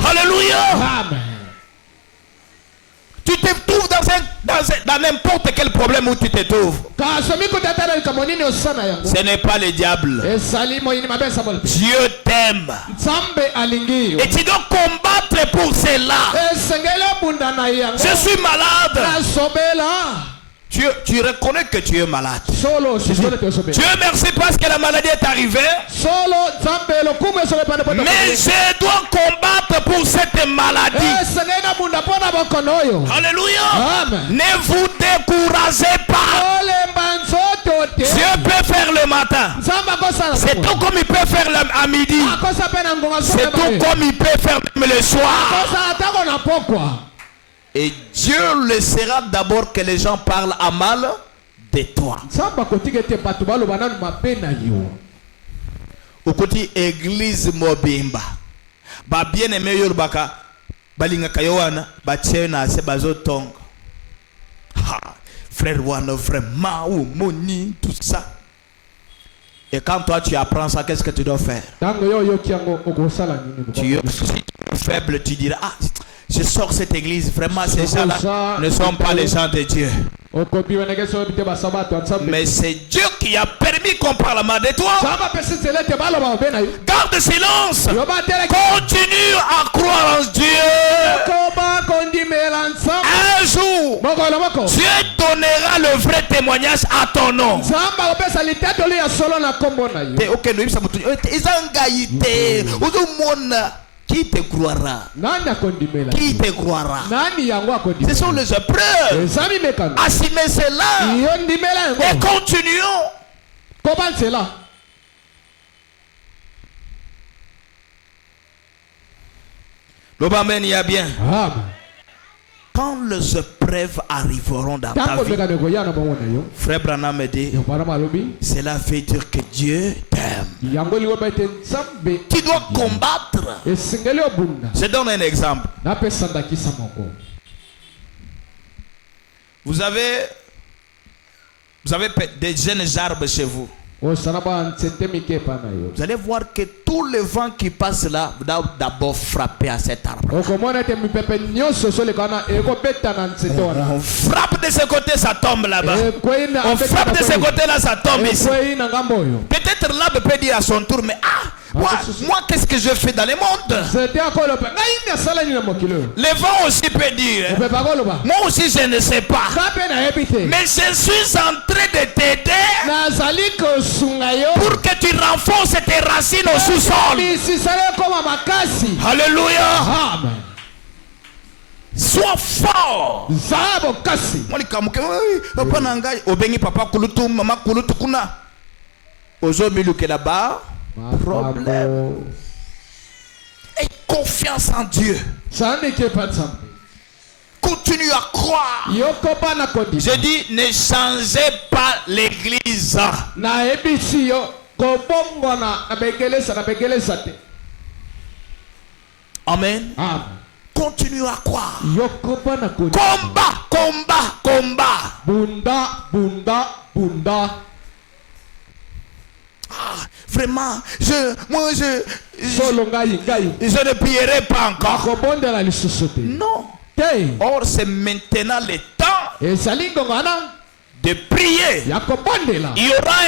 Alléluia. Tu te trouves dans n'importe quel problème où tu te trouves. Ce n'est pas le diable. Dieu t'aime. Et tu dois combattre pour cela. Je suis malade. Tu reconnais que tu es malade. Dieu merci parce que la maladie est arrivée. Mais je dois combattre pour cette maladie. Alléluia. Ne vous découragez pas. Dieu peut faire le matin. C'est tout comme il peut faire à midi. C'est tout comme il peut faire même le soir. Et Dieu laissera d'abord que les gens parlent à mal de toi. Au côté église mobimba. Ba bien aimé yorbaka. Balinga kayoana. Ba tchena se bazotong. Frère Wana vraiment ou moni tout ça. Et quand toi tu apprends ça, qu'est-ce que tu dois faire? Tu es faible, tu diras je sors cette église, vraiment ces gens-là ne sont pas les gens de Dieu. Mais c'est Dieu qui a permis qu'on parle mal de toi. Garde silence. Continue à croire en Dieu. Un jour, Dieu donnera le vrai témoignage à ton nom. Qui te croira? Qui te croira? Ce sont les épreuves. Assumez cela. Et continuons. L'Obamen y a bien. Quand les épreuves arriveront dans ta vie, Frère Branham me dit, cela veut dire que Dieu t'aime. Tu dois combattre. Je donne un exemple. Vous avez des jeunes arbres chez vous. Vous allez voir que tout le vent qui passe là va d'abord frapper à cet arbre. On frappe de ce côté, ça tombe là-bas. On frappe de ce côté-là, ça tombe ici. Peut-être l'arbre peut dire à son tour, mais moi qu'est-ce que je fais dans le monde? Le vent aussi peut dire, moi aussi je ne sais pas. Mais je suis en train de t'aider pour que tu renforces tes racines au sous-sol. Alléluia. Sois fort. Là-bas. Problème. Et confiance en Dieu. continue à croire. yokoba na kondima. Je dis, ne changez pas l'église. Na ebisi yo kobongona na begelesa te. Amen. Amen. Continue à croire. Yokoba na kondima. Combat. Bunda. Ah, vraiment, je ne prierai pas encore. Non. Or, c'est maintenant le temps de prier. Il y aura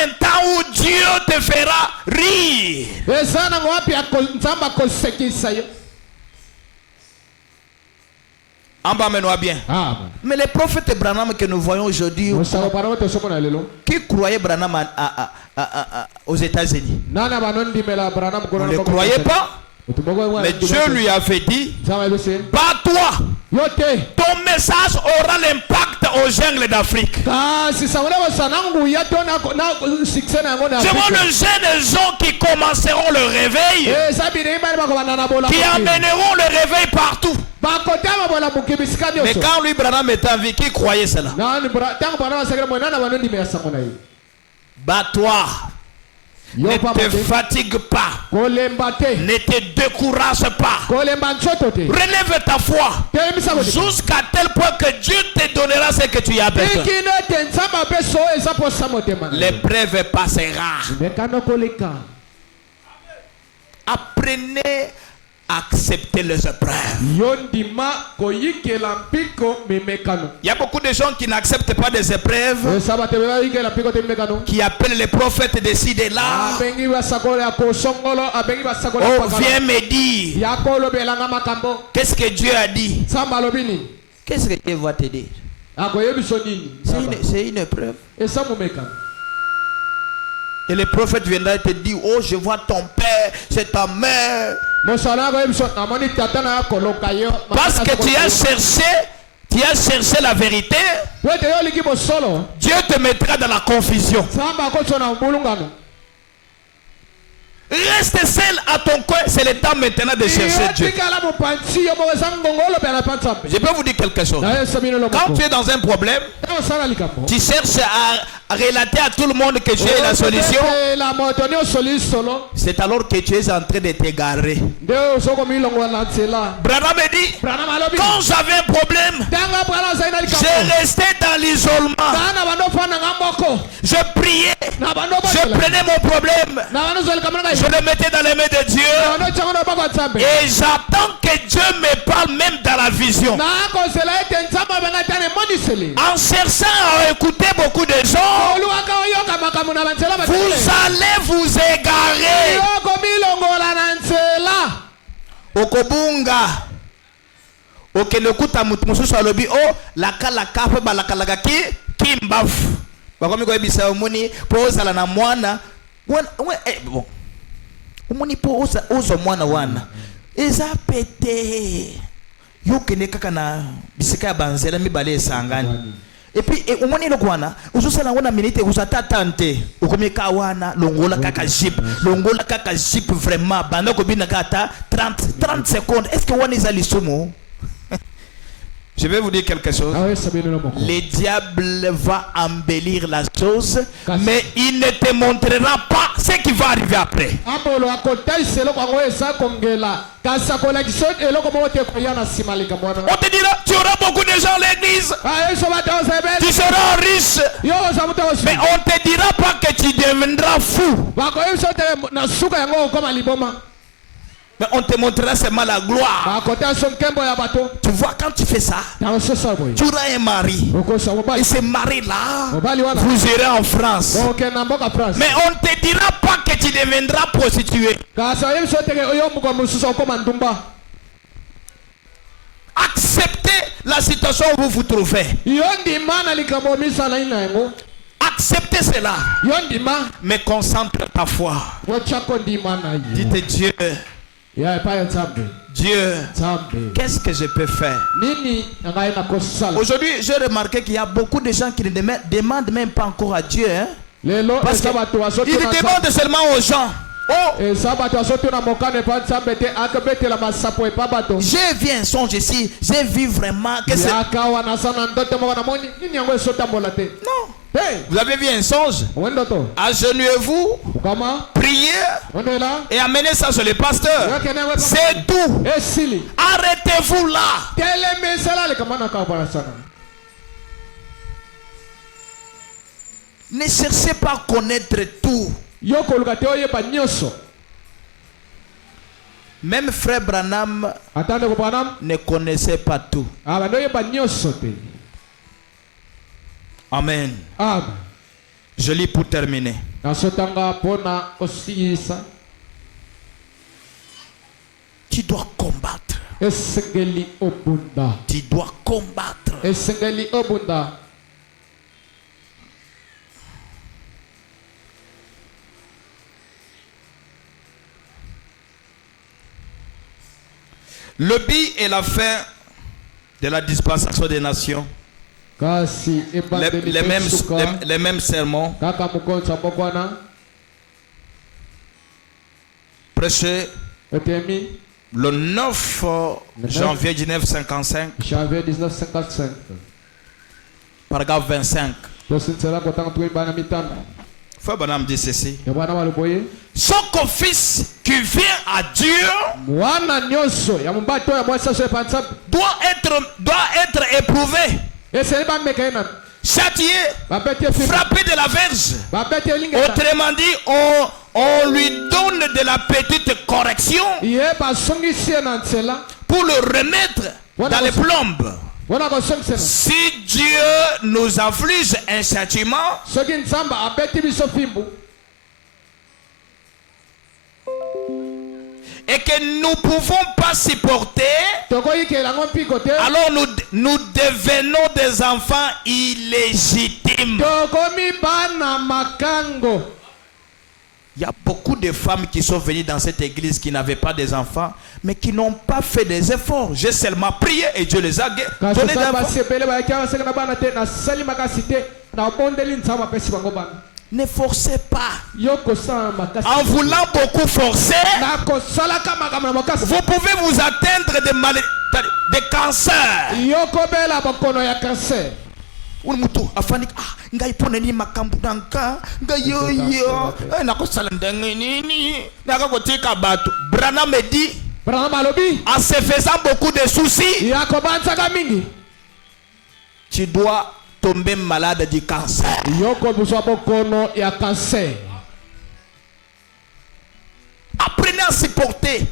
un temps où Dieu te fera rire. En bas, maintenant bien. Mais les prophètes Branham que nous voyons aujourd'hui, qui croyaient Branham aux États-Unis, on ne le croyait pas. Mais Dieu lui avait dit, bats-toi. Ton message aura l'impact aux jungles d'Afrique. Je vois le jeunes gens qui commenceront le réveil, qui amèneront le réveil partout. Mais quand lui, Branham était en vie, qui croyait cela? Bats-toi. Ne te fatigue pas. Ne te décourage pas. Relève ta foi jusqu'à tel point que Dieu te donnera ce que tu as besoin. L'épreuve passera. Apprenez à accepter les épreuves. Il y a beaucoup de gens qui n'acceptent pas des épreuves, qui appellent les prophètes de ci de là. Oh, viens me dire, qu'est-ce que Dieu a dit? Qu'est-ce que Dieu va te dire? C'est une épreuve. Et le prophète viendra te dire, oh, je vois ton père, c'est ta mère. Parce que tu as cherché la vérité, Dieu te mettra dans la confusion. Reste seul à ton coin, c'est le temps maintenant de chercher Dieu. Je peux vous dire quelque chose. Quand tu es dans un problème, tu cherches à relater à tout le monde que Dieu est la solution. C'est alors que tu es en train de t'égarer. Branham me dit, quand j'avais un problème, je restais dans l'isolement. Je priais, je prenais mon problème, je le mettais dans les mains de Dieu. Et j'attends que Dieu me parle même dans la vision. En cherchant à écouter beaucoup de gens, vous allez vous égarer. Okobunga. Okenekuta mususu alobi o lakalaka pe balakalaka kimbafu. Bakomi ko ebisa omuni pozala na mwana. Bon. Omuni po ozo mwana wana. Eza pete. Yokene kaka na bisika ya banzela mibale esangani. Et puis omoni lokwana uzosala ngona minute uzata tante ukomeka wana longola kaka jeep vraiment banda ko bina kata 30 secondes. Est-ce que wana izali sumo? Je vais vous dire quelque chose. Le diable va embellir la chose, mais il ne te montrera pas ce qui va arriver après. On te dira, tu auras beaucoup de gens à l'église, tu seras riche, mais on ne te dira pas que tu deviendras fou. Mais on te montrera seulement la gloire. Tu vois, quand tu fais ça, tu auras un mari. Et ce mari-là, vous irez en France. Mais on ne te dira pas que tu deviendras prostituée. Acceptez la situation où vous vous trouvez. Acceptez cela. Mais concentre ta foi. Dites Dieu. Dieu, qu'est-ce que je peux faire? Aujourd'hui, j'ai remarqué qu'il y a beaucoup de gens qui ne demandent même pas encore à Dieu. Parce qu'ils demandent seulement aux gens. Oh, je j'ai vu un songe ici. J'ai vu vraiment que c'est... Non. Vous avez vu un songe? Agenouillez-vous, priez et amenez ça sur le pasteur. C'est tout. Arrêtez-vous là. Ne cherchez pas à connaître tout. Même frère Branham ne connaissait pas tout. Amen. Je lis pour terminer. Tu dois combattre. Tu dois combattre. Le but est la fin de la dispensation des nations. Les mêmes sermons prêchés le 9 janvier 1955, paragraphe 25. Frère Branham dit ceci: chaque fils qui vient à Dieu doit être éprouvé, châtié, frappé de la verge. Autrement dit, on lui donne de la petite correction pour le remettre dans les plombes. Si Dieu nous inflige un châtiment, et que nous ne pouvons pas supporter, alors nous devenons des enfants illégitimes. Il y a beaucoup de femmes qui sont venues dans cette église qui n'avaient pas des enfants, mais qui n'ont pas fait des efforts. J'ai seulement prié et Dieu les a donnés des enfants. Ne forcez pas. En voulant beaucoup forcer, vous pouvez vous atteindre des cancers. Branham me dit, en se faisant beaucoup de soucis, tu dois tomber malade du cancer. Apprenez à supporter.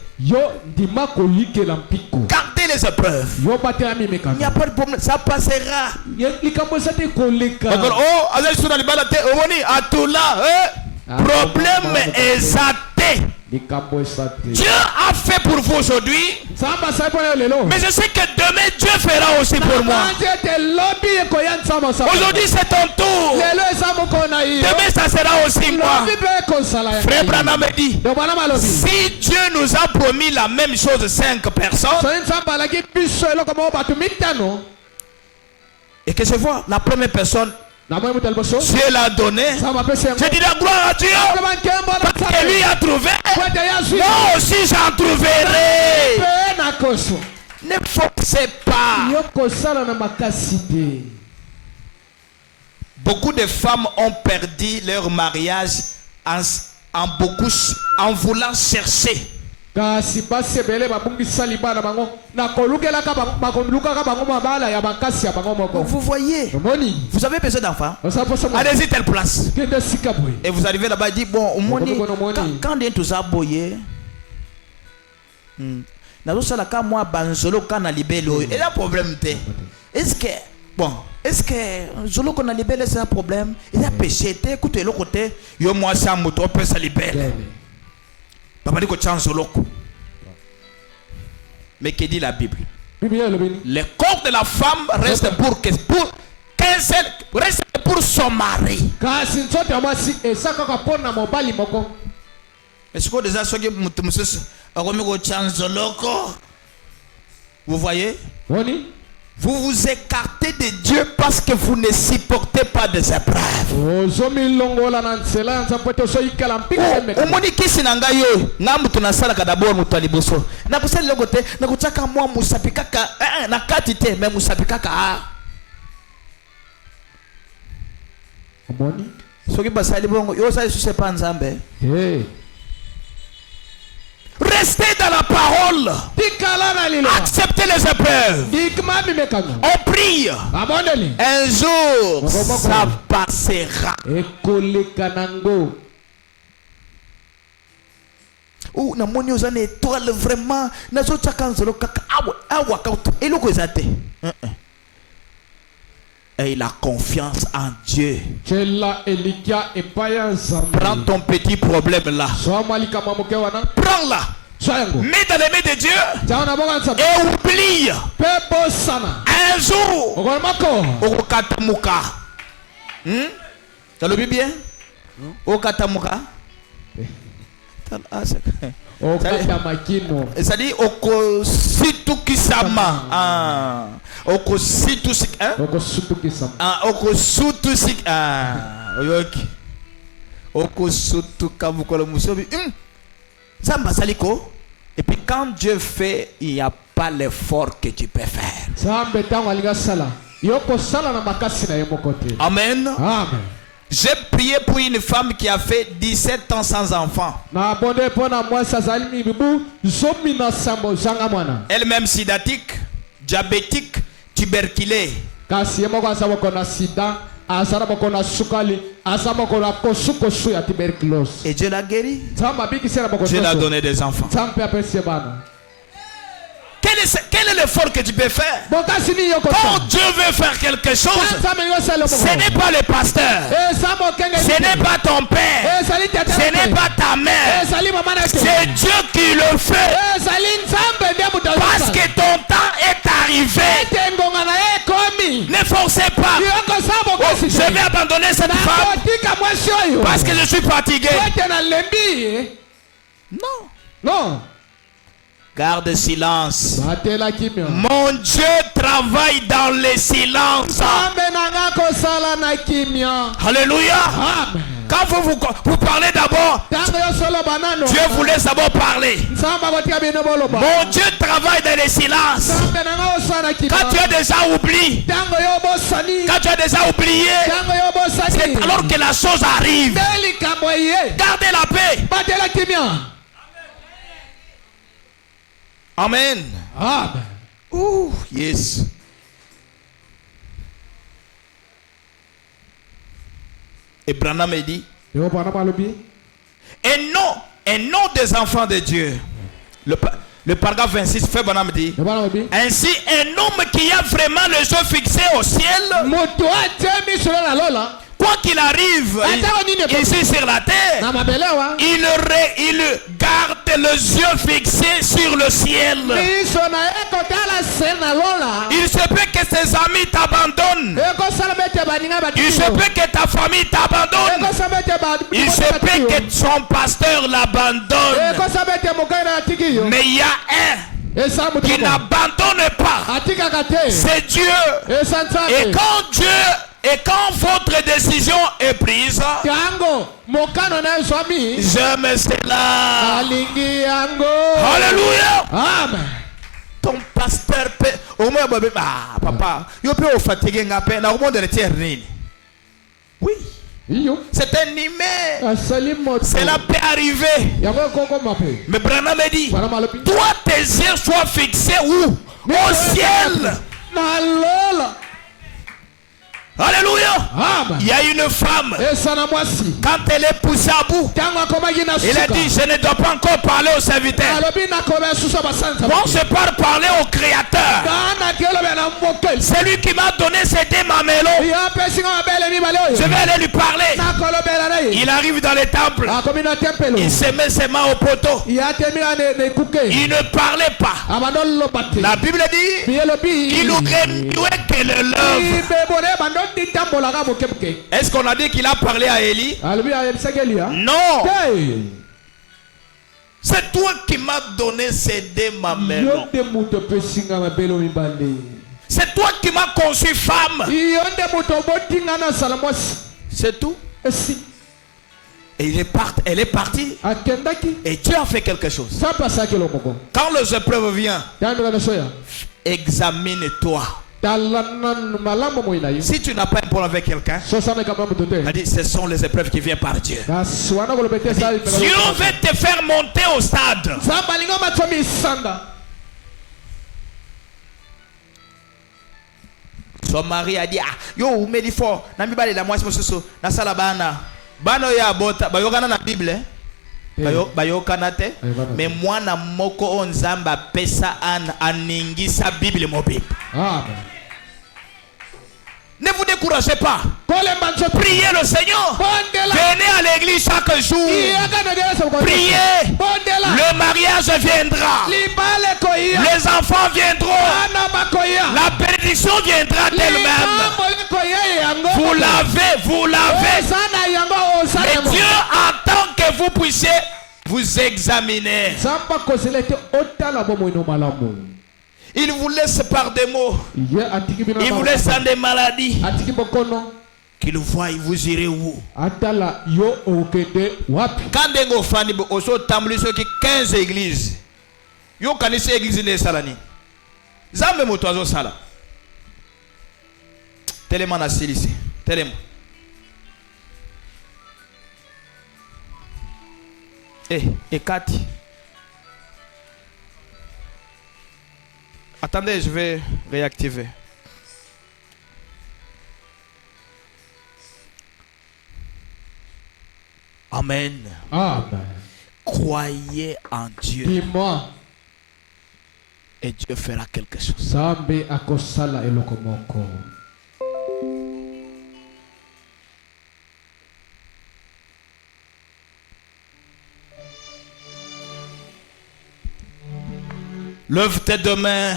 Gardez les épreuves. Il n'y a pas de problème, ça passera. Problème exalté. Dieu a fait pour vous aujourd'hui, mais je sais que demain Dieu fera aussi pour moi. Aujourd'hui c'est ton tour, demain ça sera aussi moi. Frère Branham me dit, si Dieu nous a promis la même chose 5 personnes, et que je vois la première personne, Dieu l'a donné, je dis la gloire à Dieu, parce que lui a trouvé, moi aussi j'en trouverai. Ne forcez pas. Beaucoup de femmes ont perdu leur mariage en voulant chercher. Vous voyez, vous avez besoin d'enfants, allez-y telle place. Et vous arrivez là-bas et dites, bon, quand tout ça boyé, moi banzolo kana libelo, et là problème te. Est-ce que Zolo qu'on a libéré c'est un problème? Il a péché, écoutez l'autre côté, yo moi ça moto peut se libérer. Papa dit que tu as Zolo. Mais que dit la Bible? Le corps de la femme reste pour son mari. Est-ce que déjà ceux qui vous voyez? Vous vous écartez sortez de Dieu parce que vous ne supportez pas des épreuves. ozomilongola na nzela ya nzambe ete ozoyikala mpika emeka Omoni kisi na ngai yo nga mutu nasalaka d'abord moto ya liboso nakosala eloko te nakotiaka mwa mosapi kaka na kati te me mosapi kaka omoni soki basali bongo yo osali susu epa nzambe. Restez dans la parole. Acceptez les épreuves. On prie. Un jour, ça passera. Ou na moni ozana étoile vraiment nazo tsakanzelo kaka awa kautu eloko ezate. Et il a confiance en Dieu. Prends ton petit problème là. Prends-la. Mets dans les mains de Dieu. Et oublie. Un jour. Okatamuka. Ça le dit bien? Okatamuka. C'est-à-dire okositukisama. Okositusik. Okosutusik. Oyoki. Okosutukamukola musobi. Zamba saliko. Et puis quand Dieu fait, il n'y a pas l'effort que tu peux faire. Amen. Amen. J'ai prié pour une femme qui a fait 17 ans sans enfant. Elle-même sidatique, diabétique, tuberculée. Et Dieu l'a guéri. Dieu l'a donné des enfants. Quel est l'effort que tu peux faire? Quand Dieu veut faire quelque chose, ce n'est pas le pasteur, ce n'est pas ton père, ce n'est pas ta mère, c'est Dieu qui le fait. Parce que ton temps est arrivé. Ne forcez pas. Oh, je vais abandonner cette femme parce que je suis fatigué. Non. Garde silence. Mon Dieu travaille dans le silence. Alléluia. Quand vous parlez d'abord, Dieu vous laisse d'abord parler. Mon Dieu travaille dans le silence. Quand tu as déjà oublié, c'est alors que la chose arrive. Gardez la paix. Amen. Ouh, yes. Et Branham a dit, et non des enfants de Dieu. Le paragraphe 26 fait Branham dit, ainsi un homme qui a vraiment les yeux fixés au ciel, quoi qu'il arrive ici sur la terre, il garde les yeux fixés sur le ciel. Il se peut que ses amis t'abandonnent. Il se peut que ta famille t'abandonne. Il se peut que son pasteur l'abandonne. Mais il y a un qui n'abandonne pas. C'est Dieu. Et quand votre décision est prise, j'aime cela. Alléluia. Amen. Ton pasteur peut. Papa, il peut fatiguer un peu. Oui. C'est un humain. Cela peut arriver. Mais Branham me dit, toi tes yeux soient fixés où? Au ciel. Alléluia. Il y a une femme, quand elle est poussée à bout, elle a dit, je ne dois pas encore parler au serviteur. Moi je pars parler au Créateur. C'est lui qui m'a donné ces deux mamelons. Je vais aller lui parler. Il arrive dans le temple. Il se met ses mains au poteau. Il ne parlait pas. La Bible dit qu'il aurait mieux que le lèvre. Est-ce qu'on a dit qu'il a parlé à Élie? Non. C'est toi qui m'as donné ces deux mamelons. C'est toi qui m'as conçu femme. Iyonde moto botingana salamwasi. C'est tout. Esi. Et elle est partie. Akendaki. Et Dieu a fait quelque chose. Ça passe à quel moment? Quand les épreuves viennent, Yandela examine-toi. Si tu n'as pas un problème avec quelqu'un, ce sont les épreuves qui viennent par Dieu. Dieu veut te faire monter au stade. Son mari a dit, ah, yo, mais il faut, na mi bale la moi c'est na sala bana. Bano ya bota, ba yokana na Bible. Ba yokana te. Mais moi na moko onzamba pesa an aningisa Bible mobile. Amen. Ne vous découragez pas. Priez le Seigneur. Venez à l'église chaque jour. Priez. Le mariage viendra. Les enfants viendront. La bénédiction viendra d'elle-même. Vous l'avez. Mais Dieu attend que vous puissiez vous examiner. Il vous laisse par des mots. Il vous laisse dans des maladies. Qu'il voit, vous irez où? Quand vous fani oso tambuli ceux qui 15 églises. Yo kanisi église ne salani. Zambe motoazo sala. Tellement na silisi. Tellement. Et Cathy. Attendez, je vais réactiver. Amen. Amen. Croyez en Dieu. Dis-moi. Et Dieu fera quelque chose. Sambe akosala elokomoko. Lève tes deux mains.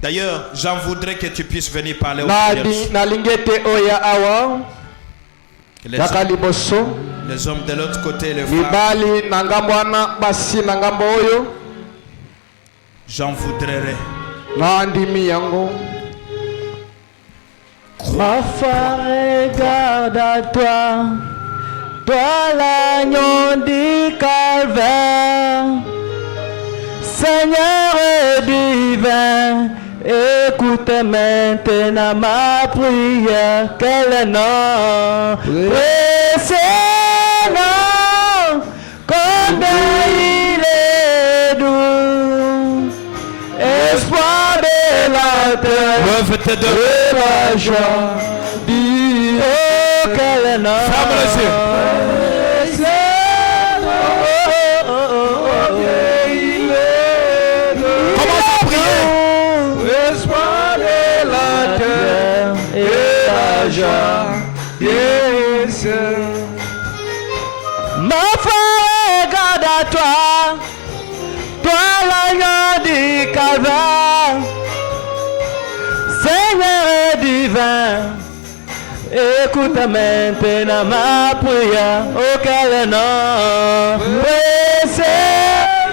D'ailleurs, j'en voudrais que tu puisses venir parler aux les hommes de l'autre côté, les frères. J'en voudrais. Ma foi regarde à toi, toi l'agneau du calvaire. Seigneur divin, écoute maintenant ma prière. Quel nom, précieux nom, combien il est doux, espoir de la terre, Lève tes deux et la joie. Dis, oh quel nom. Ferme les yeux. Ma foi regarde à toi, toi l'agneau du calvaire. Seigneur divin, écoute maintenant ma prière. Oh quel nom précieux,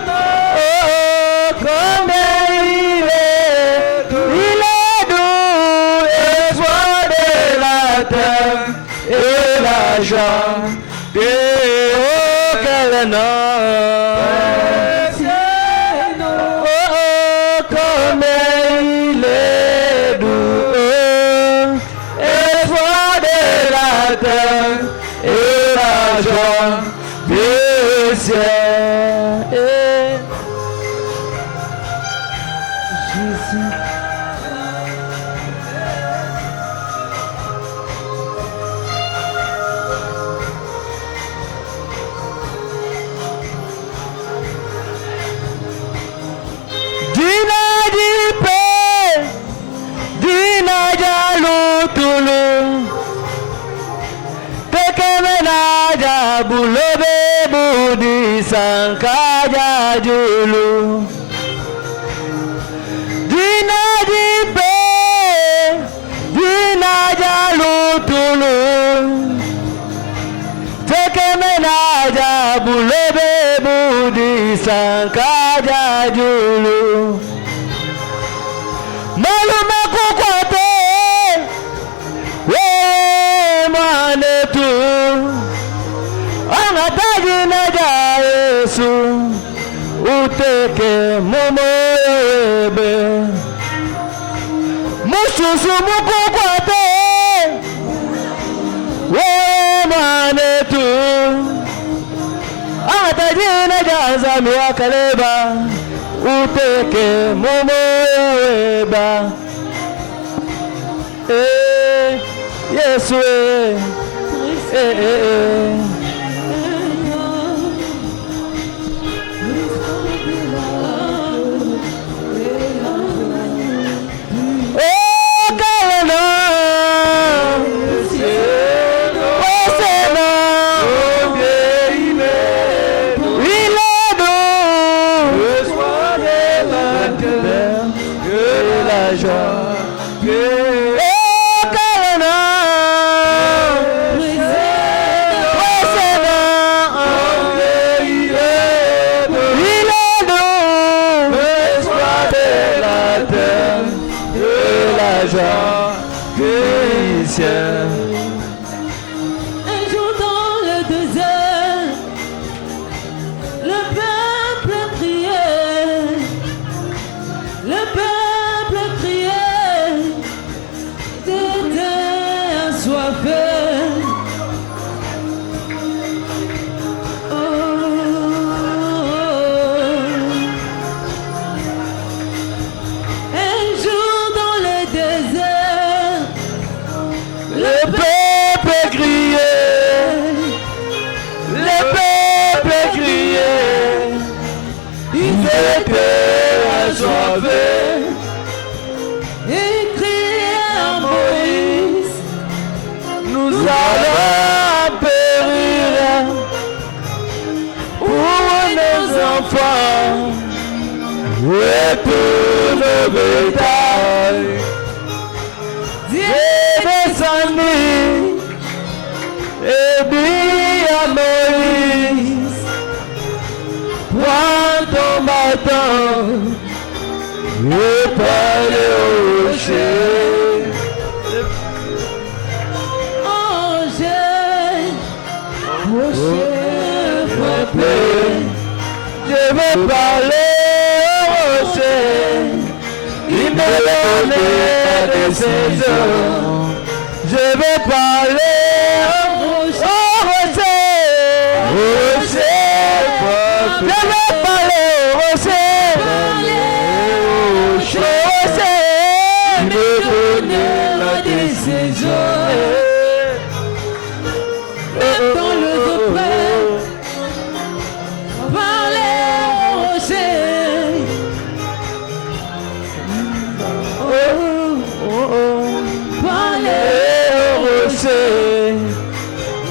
oh combien il est doux, espoir de la terre et la joie. Oh quel nom, oh combien il est doux, espoir de la terre et la joie du ciel. Jésus. Bulobe budi sankaja julu dina dipe dina jalu tulu tekemenaja bulobe budi sankaja julu Susu mukukwate manetu atajina jaza miwakaleba uteke momoyeba Yesu Un jour dans le désert, le peuple criait, t'étais assoiffé. Oh. Un jour dans le désert, le peuple criait, ils étaient assoiffés. Et criaient à Moïse, nous allons périr pour nos enfants et tous nos bétails. Dieu descendit et dit à Moïse, prends ton bâton et parle au rocher. Rocher frappé, je vais parler au rocher. Il me donnait des saisons. Je vais parler au rocher. Je vais parler au rocher. Il me donnait des saisons. Dans le près, parler au rocher. Parler au rocher.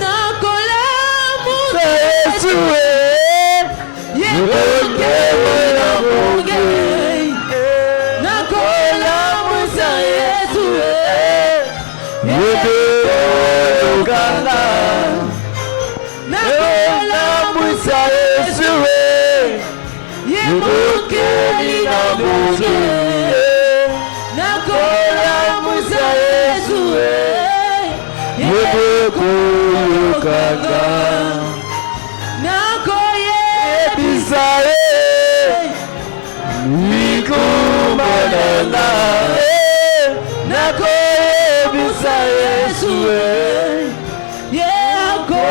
Nakola Moussa Yesoué. Yebuke Mona Munge. Nakola Moussa Yesoué. Yebuke Okana. Nakola Moussa Yesoué. Yebuke Munge. Nakola Moussa Yesoué. Yebuke Okana. Nakoye Bisaye. Nikumanana. Nakoye Bisaye Yesoué. Yebuke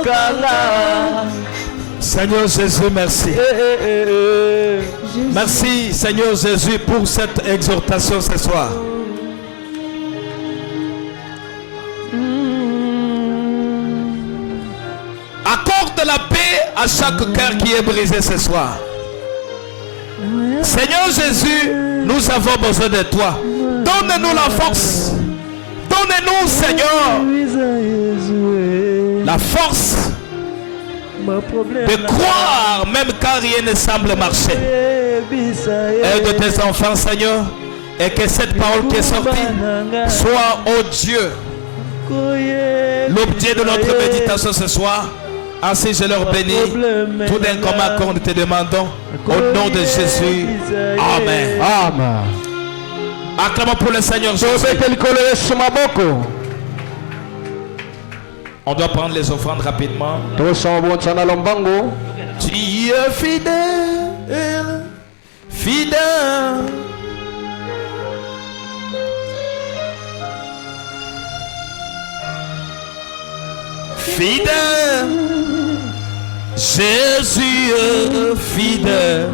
Okana. Seigneur Jésus, merci. Merci Seigneur Jésus pour cette exhortation ce soir. Accorde la paix à chaque cœur qui est brisé ce soir. Seigneur Jésus, nous avons besoin de toi. Donne-nous la force. Donne-nous, Seigneur, la force de croire même quand rien ne semble marcher. Aide tes enfants, Seigneur, et que cette parole qui est sortie soit, oh Dieu, l'objet de notre méditation ce soir. Ainsi je leur bénis. Tout d'un commun accord, nous te demandons au nom de Jésus. Amen. Amen. Acclamons pour le Seigneur Jésus. On doit prendre les offrandes rapidement. Tu es fidèle, fidèle. fidèle. Jésus est fidèle.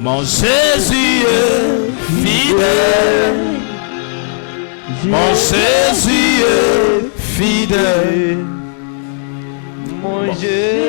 Mon Jésus est fidèle. Mon Jésus est fidèle. Mon Jésus